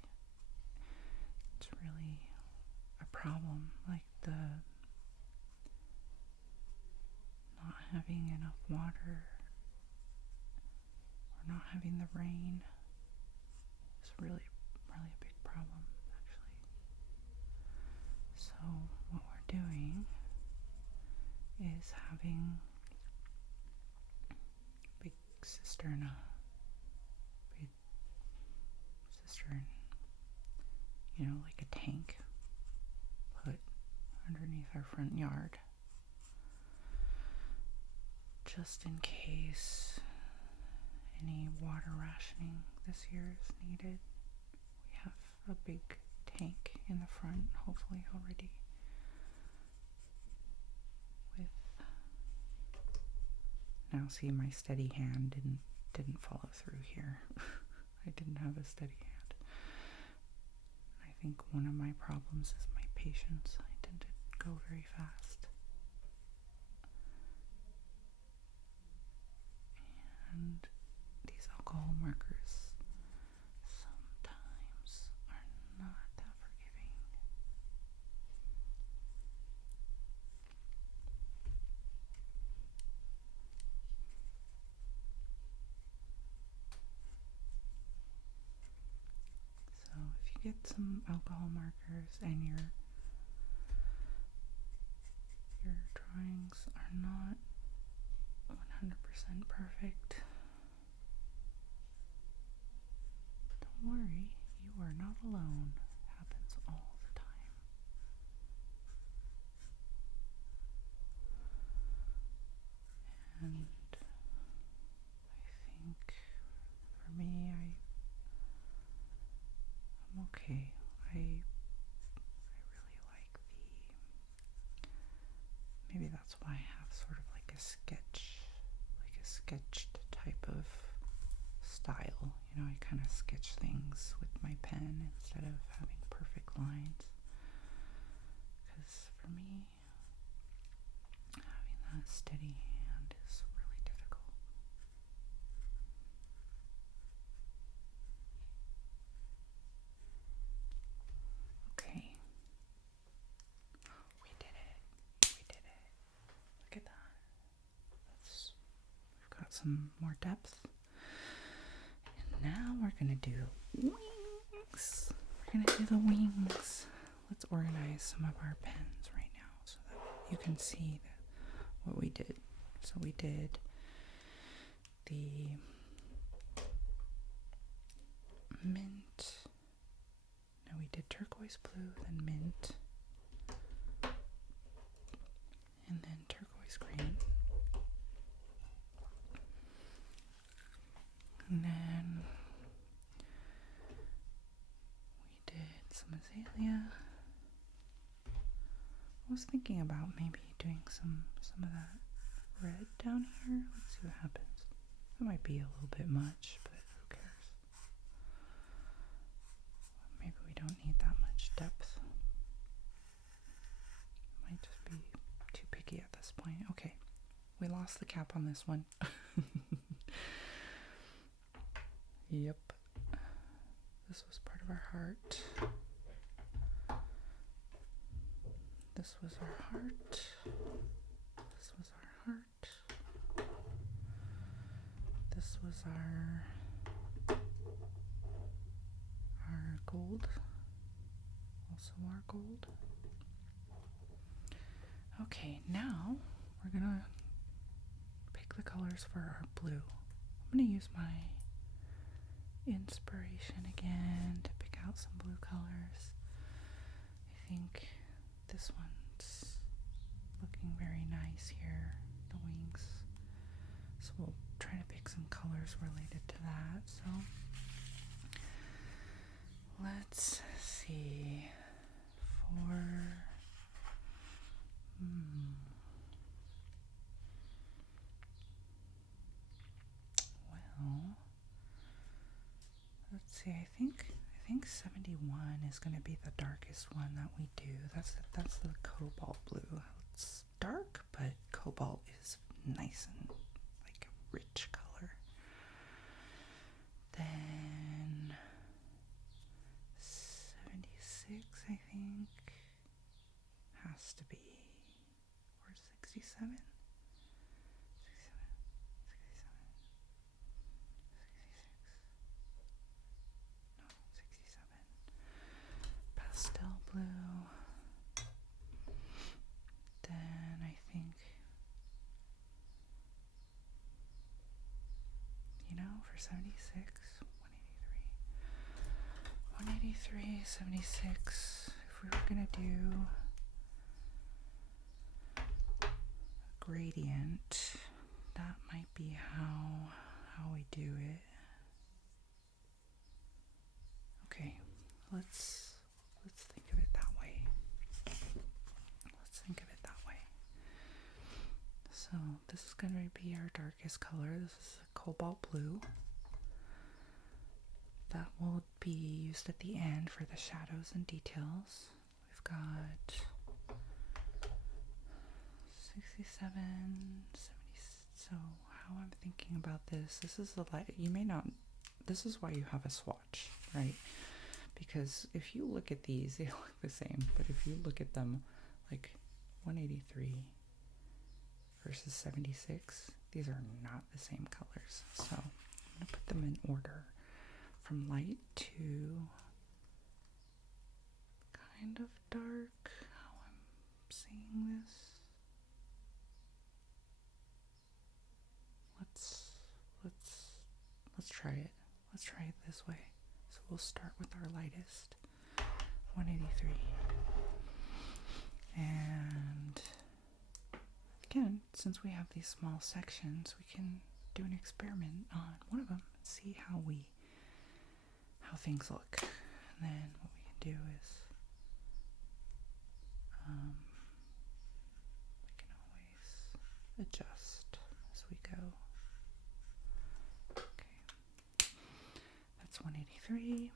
a problem, like the not having enough water or not having the rain really, really a big problem, actually. So what we're doing is having big cistern, like a tank, put underneath our front yard, just in case any water rationing this year is needed. We have a big tank in the front, hopefully already, with, now see, my steady hand didn't follow through here. I didn't have a steady hand. I think one of my problems is my patience. I tend to go very fast. And these alcohol markers sometimes are not that forgiving. So if you get some alcohol markers and your drawings are not 100% perfect, don't worry, you are not alone. It happens all the time. And I think for me, I'm okay. I really like maybe that's why I have sort of like a sketched type of style. I kind of sketch things with my pen instead of having perfect lines. Because for me, having that steady hand is really difficult. Okay. We did it. Look at that. We've got some more depth. And now we're going to do wings. We're going to do the wings. Let's organize some of our pens right now so that you can see what we did. So we did the mint. No, we did turquoise blue, then mint, and then turquoise green. And then we did some azalea. I was thinking about maybe doing some of that red down here. Let's see what happens. It might be a little bit much, but who cares? Maybe we don't need that much depth. Might just be too picky at this point. Okay, we lost the cap on this one. Yep. This was part of our heart. This was our heart. This was our heart. This was our gold. Also our gold. Okay, now we're gonna pick the colors for our blue. I'm gonna use my inspiration again to pick out some blue colors. I think this one's looking very nice here, the wings. So we'll try to pick some colors related to that. So let's see. Let's see, I think 71 is going to be the darkest one that we do. That's the cobalt blue. It's dark, but cobalt is nice and like a rich color. Then 76, I think, has to be, or 67? 67. for 76, 183, 76. If we were gonna do a gradient, that might be how we do it. Okay, let's think of it that way. So this is going to be our darkest color. This is a cobalt blue. That will be used at the end for the shadows and details. We've got 67, 70. So how I'm thinking about this is a light. You may not. This is why you have a swatch, right? Because if you look at these, they look the same. But if you look at them, like 183 versus 76, these are not the same colors. So I'm going to put them in order from light to kind of dark, how I'm seeing this. Let's try it. Let's try it this way. So we'll start with our lightest, 183. And again, since we have these small sections, we can do an experiment on one of them and see how things look. And then what we can do is we can always adjust as we go. Okay, that's 183.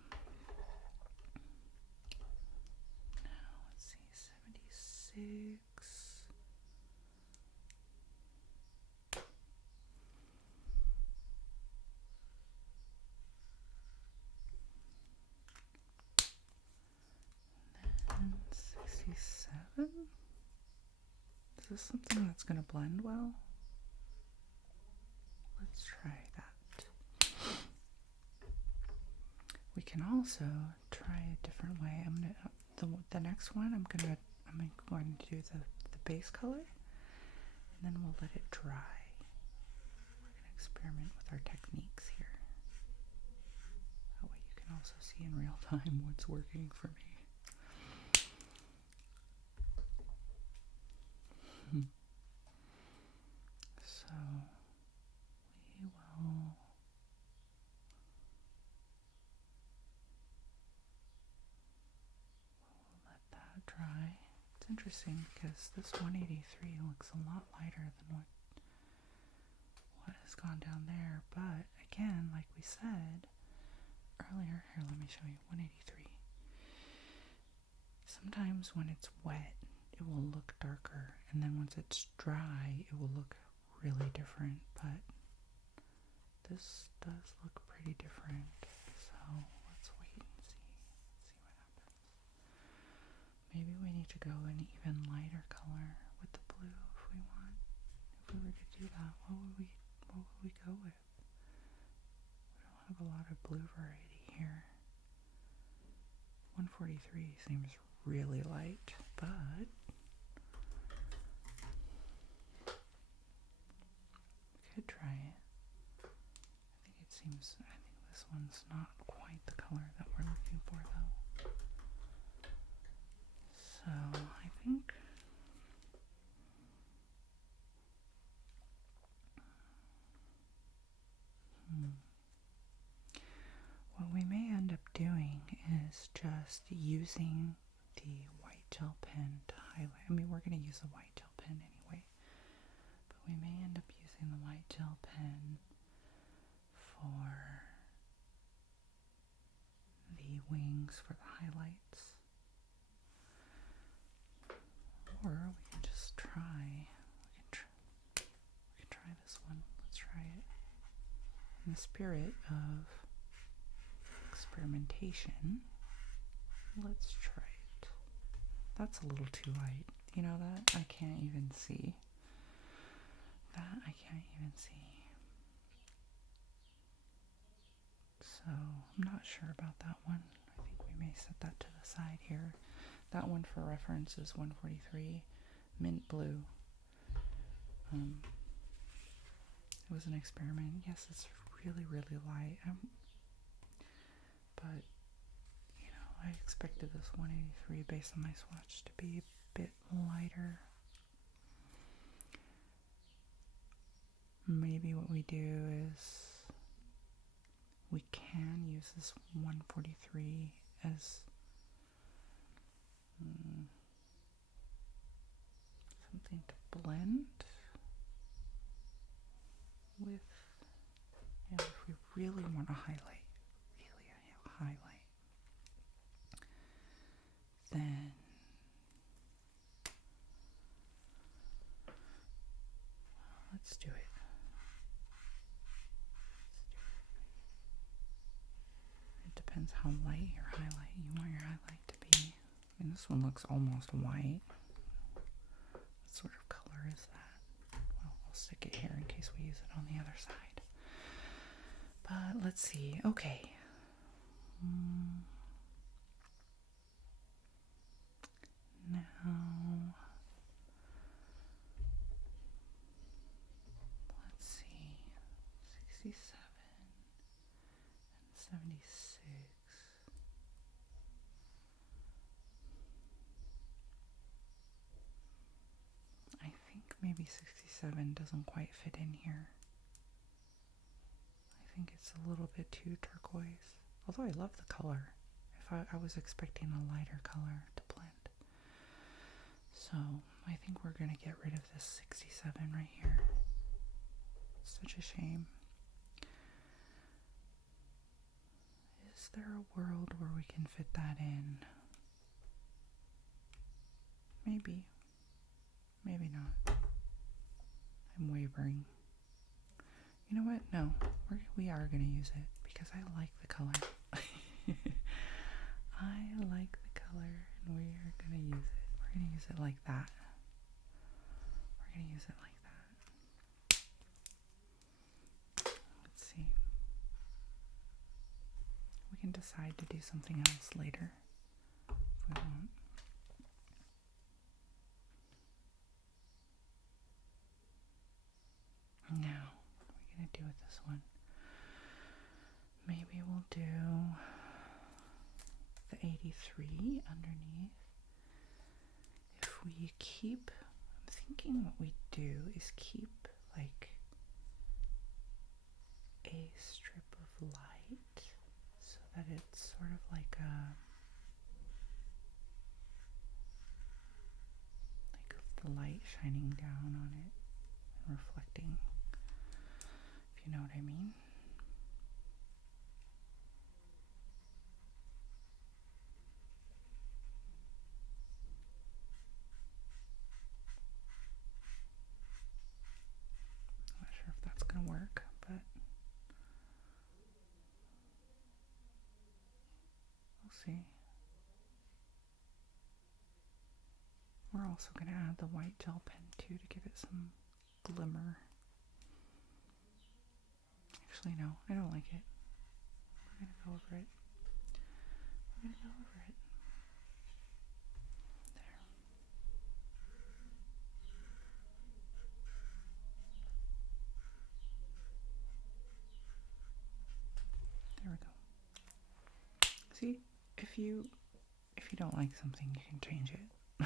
Now let's see, 76. Is this something that's going to blend well? Let's try that. We can also try a different way. The next one I'm going to do the base color, and then we'll let it dry. We're going to experiment with our techniques here. That way you can also see in real time what's working for me. So we will let that dry. It's interesting because this 183 looks a lot lighter than what has gone down there. But again, like we said earlier, here, let me show you 183. Sometimes when it's wet, it will look darker, and then once it's dry, it will look really different, but this does look pretty different, so let's wait and see what happens. Maybe we need to go an even lighter color with the blue if we want. If we were to do that, what would we go with? We don't have a lot of blue variety here. 143 seems really light, but try it. I think this one's not quite the color that we're looking for though. So I think what we may end up doing is just using the white gel pen to highlight. I mean, we're going to use a white gel pen anyway, but we may end up using the white gel pen for the wings for the highlights. Or we can just try, we can try this one. Let's try it. In the spirit of experimentation, let's try it. That's a little too light. You know that? I can't even see. So I'm not sure about that one. I think we may set that to the side here. That one for reference is 143 mint blue. It was an experiment. Yes, it's really, really light. But, you know, I expected this 183 based on my swatch to be a bit lighter. Maybe what we do is we can use this 143 as something to blend with, and if we really want to highlight, then let's do it. It depends how light you want your highlight to be. I mean, this one looks almost white. What sort of color is that? Well, I'll stick it here in case we use it on the other side. But let's see. Okay. Now, let's see. 67 and 76. I think maybe 67 doesn't quite fit in here. I think it's a little bit too turquoise. Although I love the color. I was expecting a lighter color to blend. So I think we're going to get rid of this 67 right here. It's such a shame. Is there a world where we can fit that in? Maybe. Maybe not. I'm wavering. You know what? No. We are going to use it because I like the color. I like the color and we are going to use it. We're going to use it like that. We're going to use it like that. Let's see. We can decide to do something else later if we want. Now, what are we going to do with this one? Maybe we'll do the 83 underneath. If we keep, I'm thinking what we do is keep like a strip of light so that it's sort of like the light shining down on it and reflecting, if you know what I mean. Gonna work, but we'll see. We're also gonna add the white gel pen too to give it some glimmer. Actually, no, I don't like it. We're gonna go over it. We're gonna go over it. There we go. See, if you don't like something, you can change it.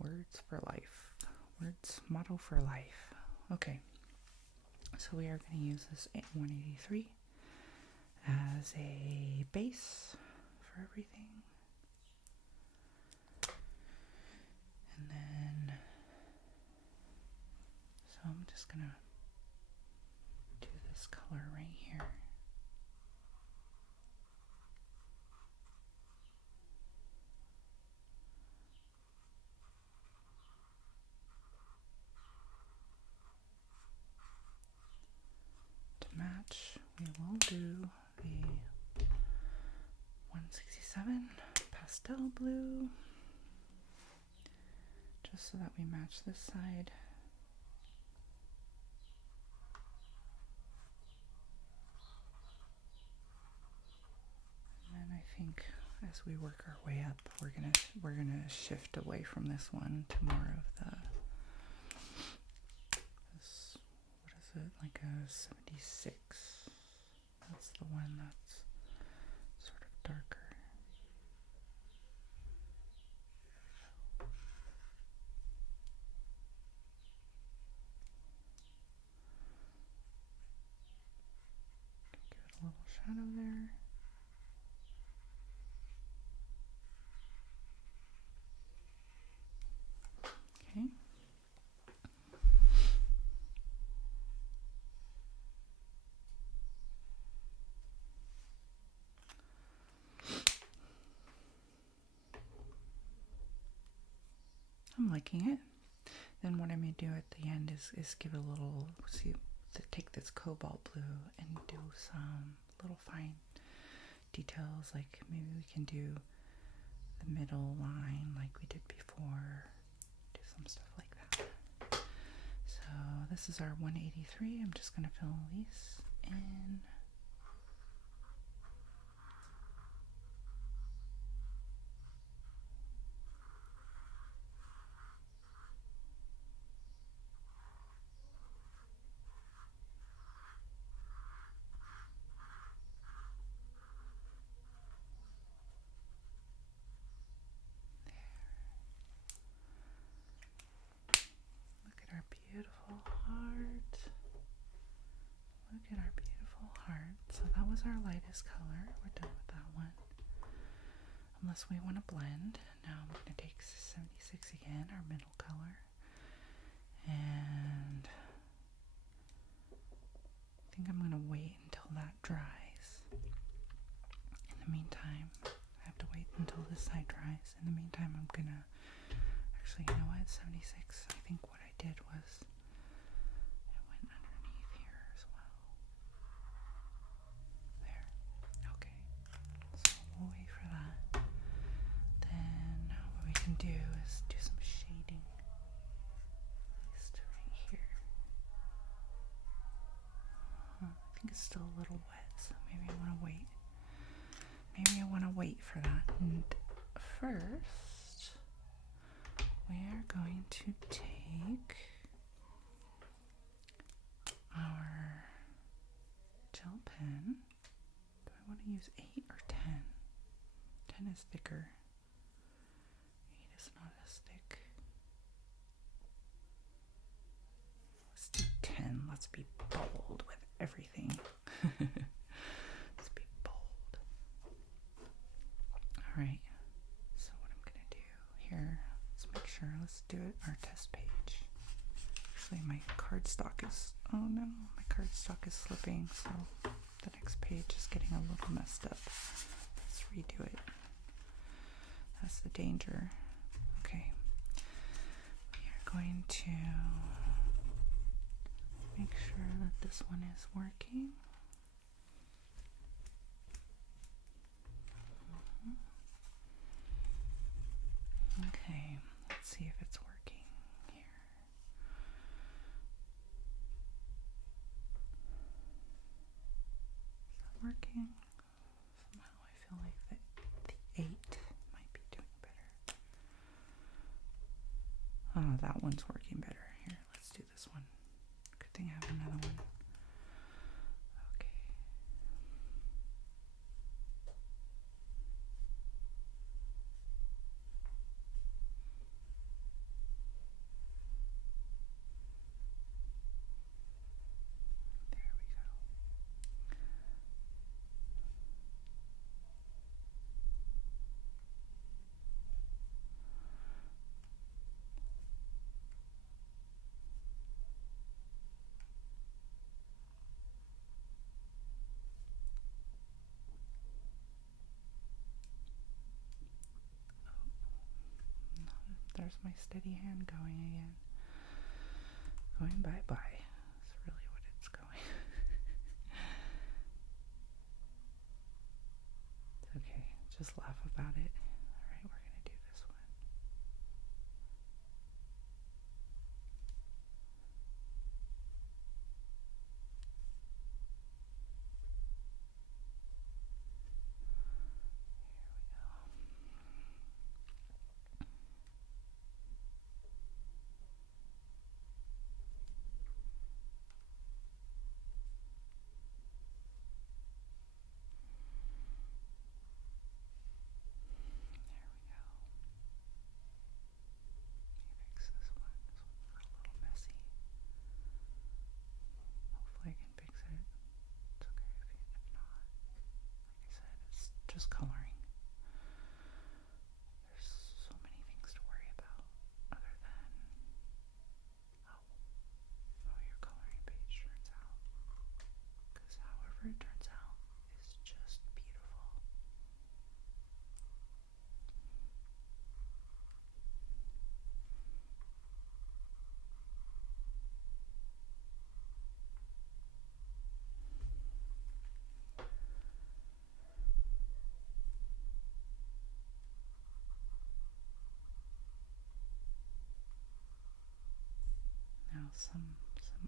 Words for life. Words, motto for life. Okay. So we are going to use this 183 as a base for everything. And then, so I'm just going to do this color right here. To match, we will do the 167 pastel blue, just so that we match this side. And then I think as we work our way up, we're gonna shift away from this one to more of this, what is it, like a 76. That's the one that's sort of darker. Give it a little shadow there. Okay. I'm liking it. Then what I may do at the end is give a little, take this cobalt blue and do some little fine details, like maybe we can do the middle line like we did before, do some stuff like that. So this is our 183. I'm just going to fill these in. Beautiful heart. Look at our beautiful heart. So that was our lightest color. We're done with that one. Unless we want to blend. Now I'm going to take 76 again, our middle color. And I think I'm going to wait until that dries. In the meantime, I have to wait until this side dries. In the meantime, I'm going to, actually, you know what, 76, I think what I did was it went underneath here as well. There. Okay. So we'll wait for that. Then what we can do is do some shading. At least right here. I think it's still a little wet, so maybe I want to wait. Maybe I want to wait for that. And first, we are going to take our gel pen. Do I want to use 8 or 10? 10 is thicker. 8 is not as thick. Let's do 10. Let's be bold with everything. Let's be bold. Alright. So what I'm going to do here, let's make sure, let's do it our test page. Actually, my cardstock is, oh no, my cardstock is slipping, so the next page is getting a little messed up. Let's redo it. That's the danger. Okay. We are going to make sure that this one is working. Okay, let's see if it's working here. Is that working? Somehow I feel like the 8 might be doing better. Oh, that one's working better. Here, let's do this one. Good thing I have another one. Okay. There we go. There's my steady hand going again. Going bye-bye. That's really what it's going. It's okay. Just laugh about it. Alright, we're going to do this one. Here we go. some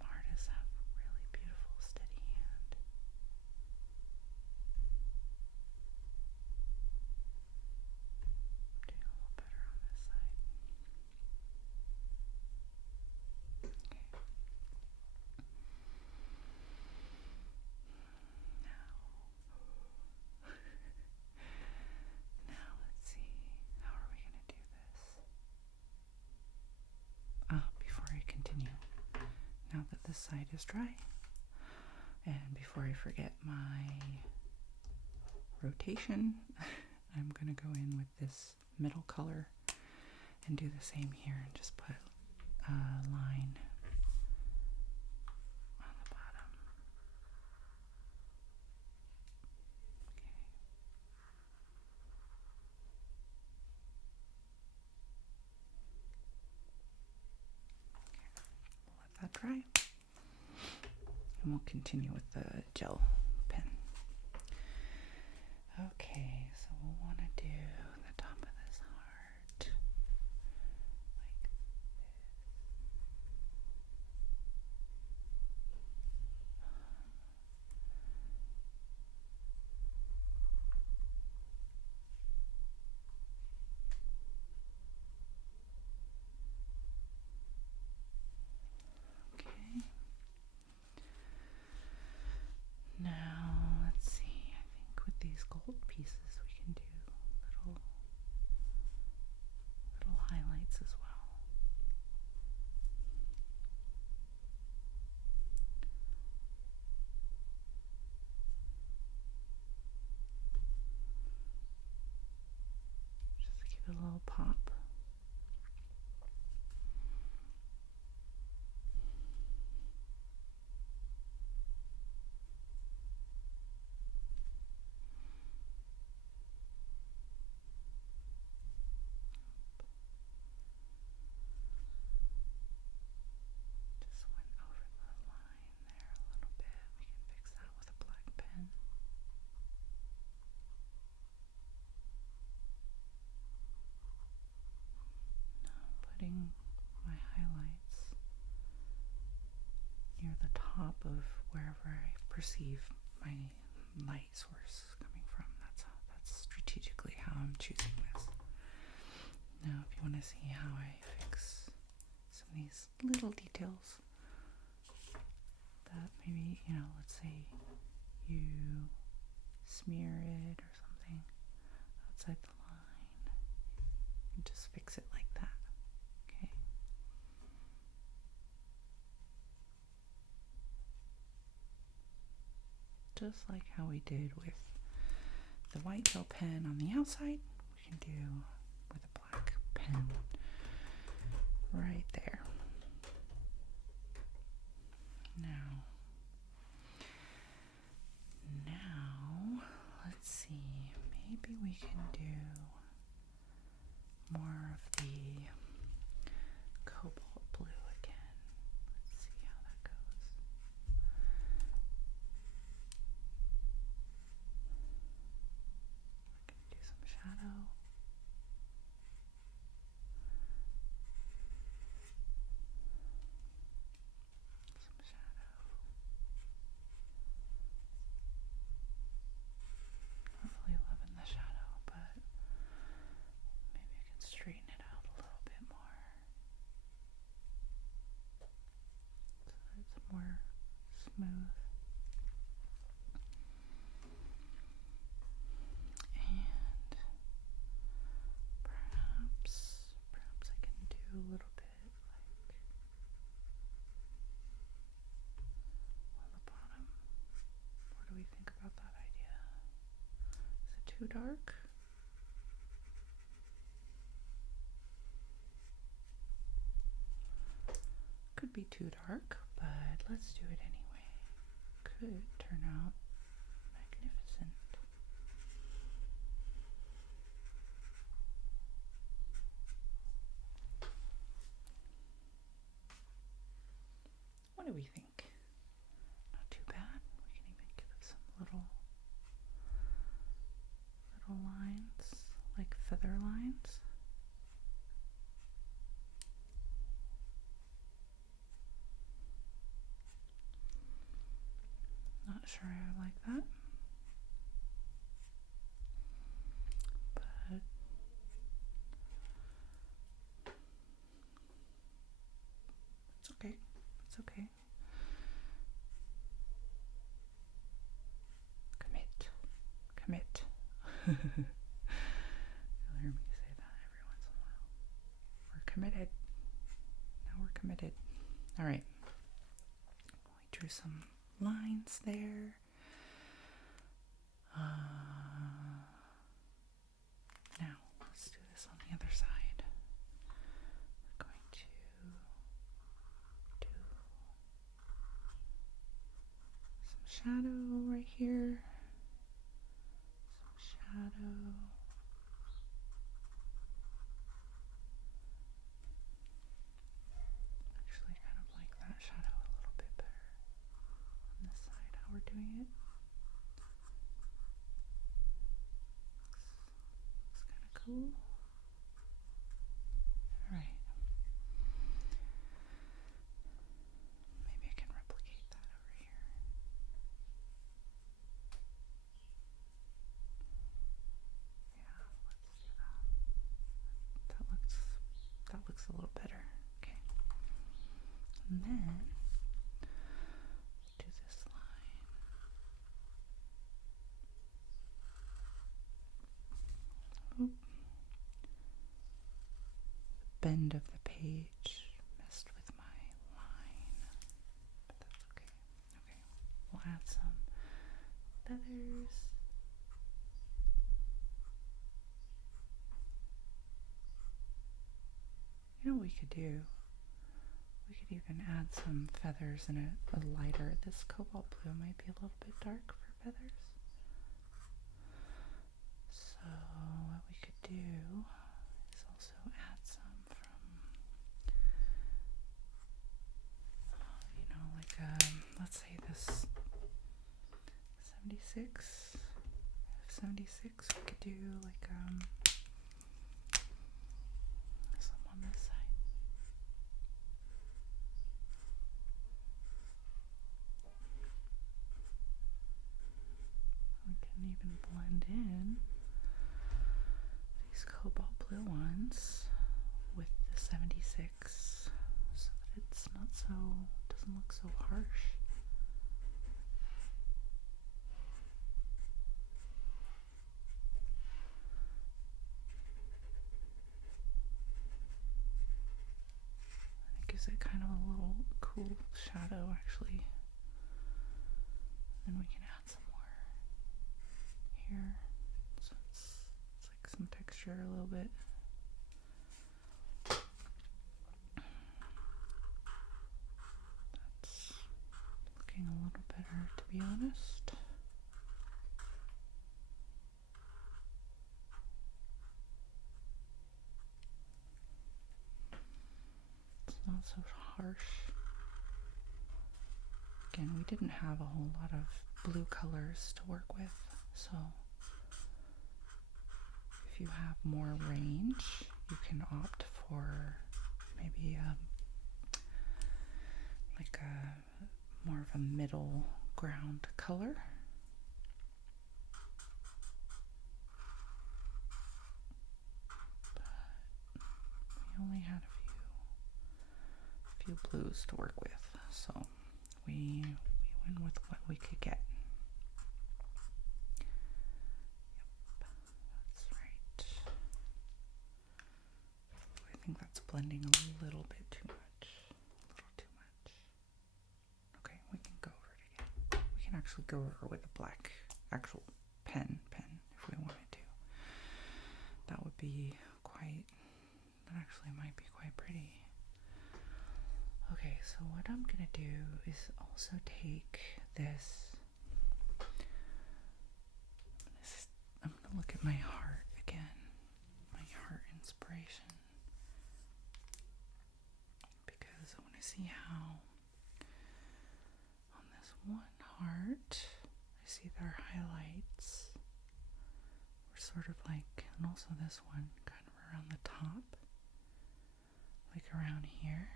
artists have really beautiful steady hand. I'm doing a little better on this side. Okay. Now let's see. How are we going to do this? Before I continue, now that this side is dry, and before I forget my rotation, I'm going to go in with this middle color and do the same here and just put a line on the bottom. Okay. Let that dry. And we'll continue with the gel pen. Okay, so we'll want to do the top of this heart like this. Okay. Now, let's see. I think with these gold pieces we can do little highlights as well. Just to give it a little pop. Just went over the line there a little bit. We can fix that with a black pen. Now I'm putting my highlights near the top of wherever I perceive my light source coming from. That's strategically how I'm choosing this. Now, if you want to see how I fix some of these little details that maybe, let's say you smear it or something outside the line, and just fix it like that. Okay. Just like how we did with the white gel pen on the outside, we can do with a black pen right there. Now, let's see, maybe we can do more of the cobalt blue again. Let's see how that goes. We're going to do some shadow. Hopefully loving the shadow, but maybe I can straighten it out a little bit more so that it's more smooth. And perhaps I can do a little bit like on the bottom. What do we think about that idea? Is it too dark? Could be too dark, but let's do it anyway. Could turn out magnificent. What do we think? Not too bad. We can even give it some little lines, like feather lines. sure I like that. But it's okay. It's okay. Commit. You'll hear me say that every once in a while. We're committed. Now we're committed. All right. We drew some lines there. Now let's do this on the other side. We're going to do some shadow right here. Shadow. Actually, kind of like that shadow a little bit better on this side, how we're doing it. Looks kind of cool. Alright. Maybe I can replicate that over here. That looks a little better. Okay. And then do this line. Oop. The bend of the page messed with my line. But that's okay. Okay. We'll add some feathers. You know what we could do? We could even add some feathers in a lighter. This cobalt blue might be a little bit dark for feathers. So what we could do is also add some from, let's say this 76. 76, we could do like some on this side. We can even blend in these cobalt blue ones with the 76 so that it's not so, doesn't look so harsh. Gives it kind of a little cool shadow actually. And we can add some more here. So it's like some texture a little bit. That's looking a little better, to be honest. Not so harsh. Again, we didn't have a whole lot of blue colors to work with, so if you have more range, you can opt for maybe like a more of a middle ground color. But we only had a few blues to work with, so we went with what we could get. Yep, that's right. I think that's blending a little bit too much. A little too much. Okay, we can go over it again. We can actually go over with a black actual pen if we wanted to. That would be that actually might be quite pretty. Okay, so what I'm gonna do is also take this. I'm gonna look at my heart again, my heart inspiration, because I want to see how on this one heart, I see their highlights were sort of like, and also this one kind of around the top, like around here.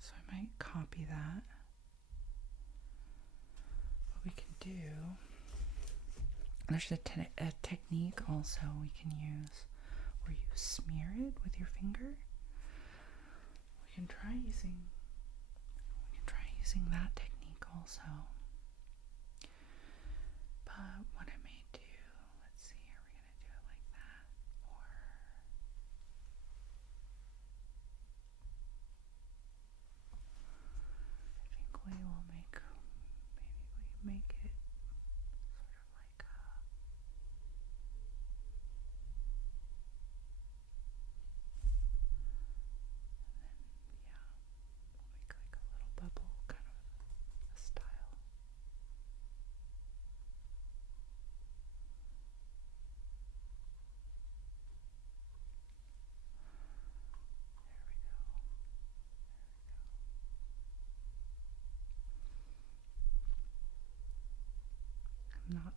So I might copy that. What we can do, there's a technique also we can use where you smear it with your finger. We can try using that technique also. But what I may do, let's see, are we going to do it like that? Or I think we will make it sort of like a, and then, yeah, we'll make like a little bubble kind of a style.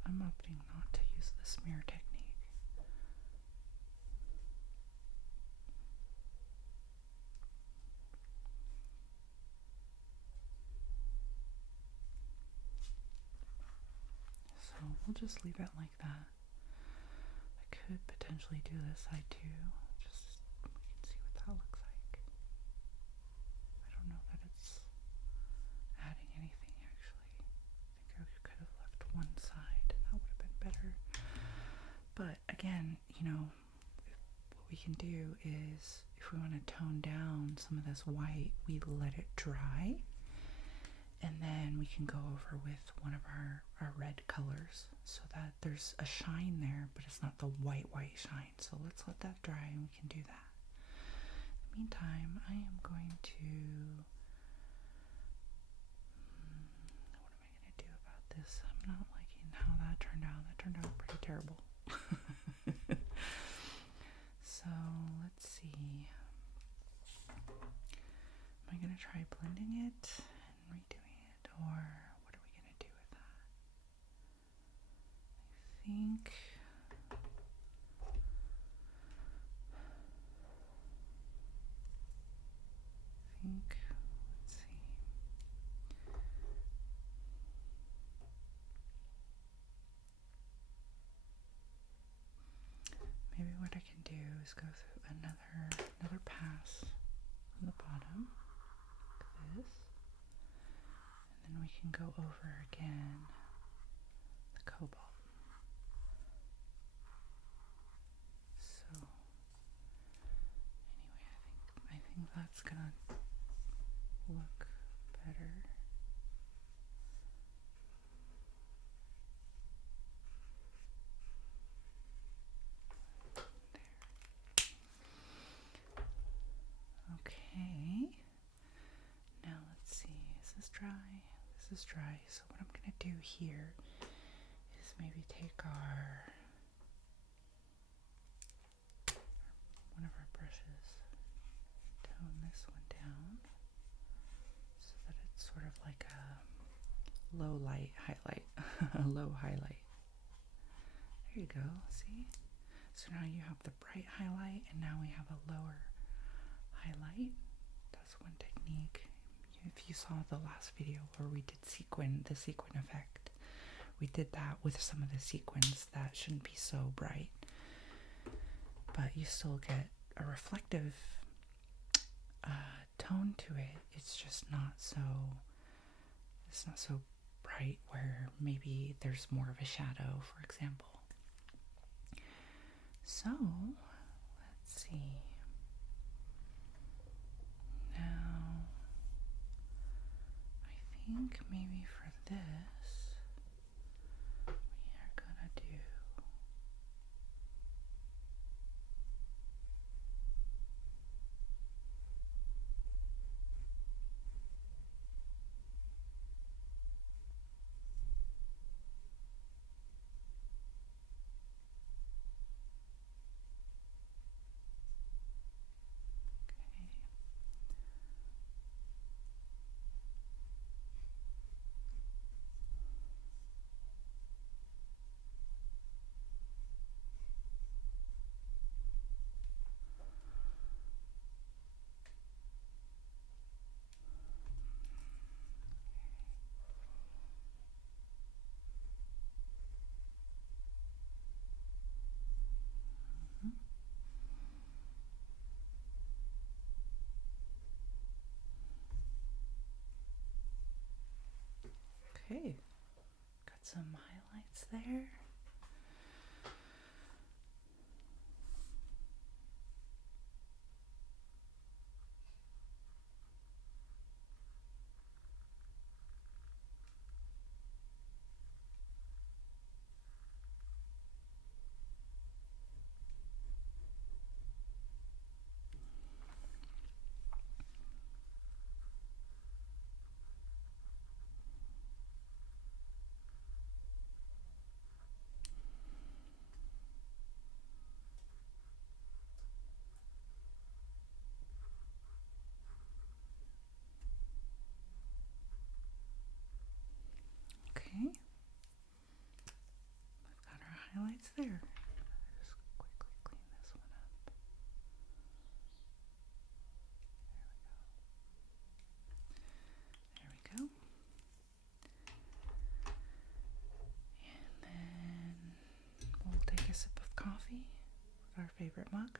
I'm opting not to use the smear technique. So we'll just leave it like that. I could potentially do this side too, just we can see what that looks like. I don't know that it's adding anything actually. I think I could have left one side and that would have been better. But again, what we can do is if we want to tone down some of this white, we let it dry. And then we can go over with one of our red colors so that there's a shine there, but it's not the white shine. So let's let that dry and we can do that. In the meantime, I am going to... what am I going to do about this? I'm not liking how that turned out. That turned out pretty terrible. So let's see. Am I going to try blending it and redoing it, or what are we going to do with that? I think, let's see. Maybe what I can do is go through another pass on the bottom, like this, and then we can go over again the cobalt. So anyway, I think that's gonna look better. Okay, now let's see, is this dry? This is dry, so what I'm going to do here is maybe take one of our brushes, tone this one down so that it's sort of like a low light highlight, a low highlight. There you go, see? So now you have the bright highlight and now we have a lower highlight. That's one technique. If you saw the last video where we did the sequin effect, we did that with some of the sequins that shouldn't be so bright, but you still get a reflective tone to it. It's just not so bright where maybe there's more of a shadow, for example. So let's see. Now, I think maybe for this, we are gonna do Okay, got some highlights there. Okay, we've got our highlights there. Just quickly clean this one up. There we go. And then we'll take a sip of coffee with our favorite mug.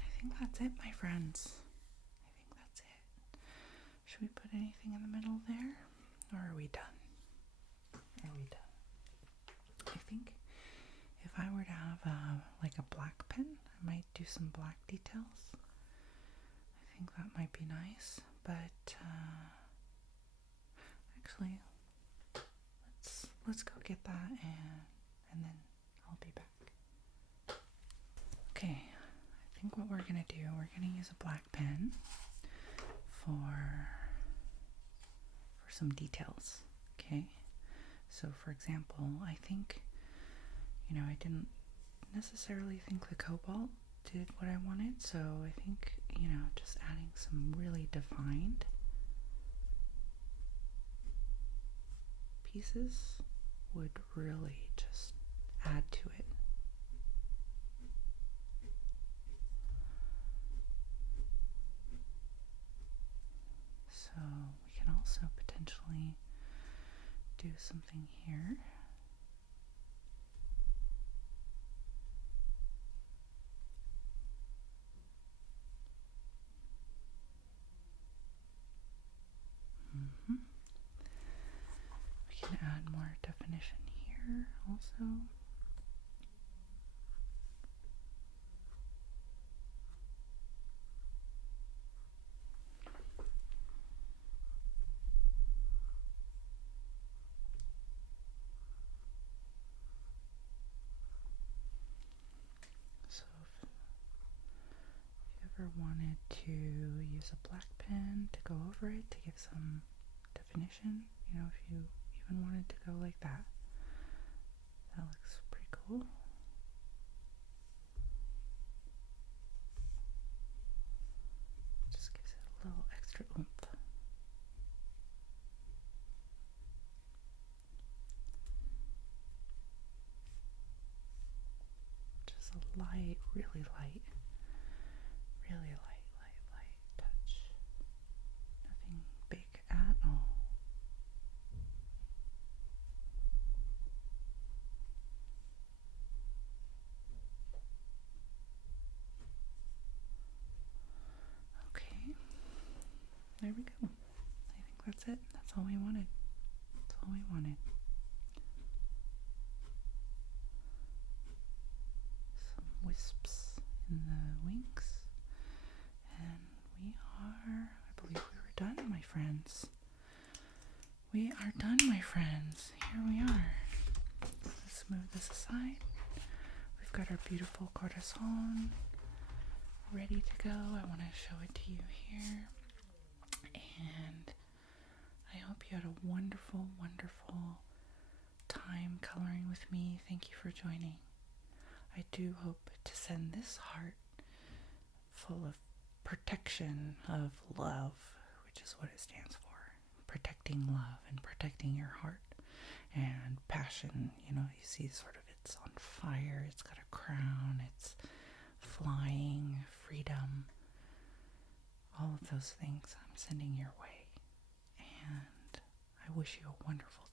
I think that's it, my friends. I think that's it. Should we put anything in the middle there? Or are we done? Are we done? I think if I were to have like a black pen, I might do some black details. I think that might be nice, but actually, let's go get that and then I'll be back. Okay, I think what we're gonna do, we're gonna use a black pen for some details. Okay, so for example, I think, I didn't necessarily think the cobalt did what I wanted, so I think, just adding some really defined pieces would really just add to it. So we can also potentially do something here. We can add more definition here also. So if you ever wanted to use a black pen to go over it to give some definition, if you even wanted to go like that, that looks pretty cool. Just gives it a little extra oomph. Just a light, really light touch. Nothing big at all. Okay, there we go. I think that's it. That's all we wanted. That's all we wanted. Some wisps in the wings. And we are, I believe we were done, my friends. We are done, my friends. Here we are. Let's move this aside. We've got our beautiful Corazon ready to go. I want to show it to you here. And I hope you had a wonderful, wonderful time coloring with me. Thank you for joining. I do hope to send this heart full of protection of love, which is what it stands for. Protecting love and protecting your heart and passion. You see sort of it's on fire, it's got a crown, it's flying, freedom, all of those things I'm sending your way. And I wish you a wonderful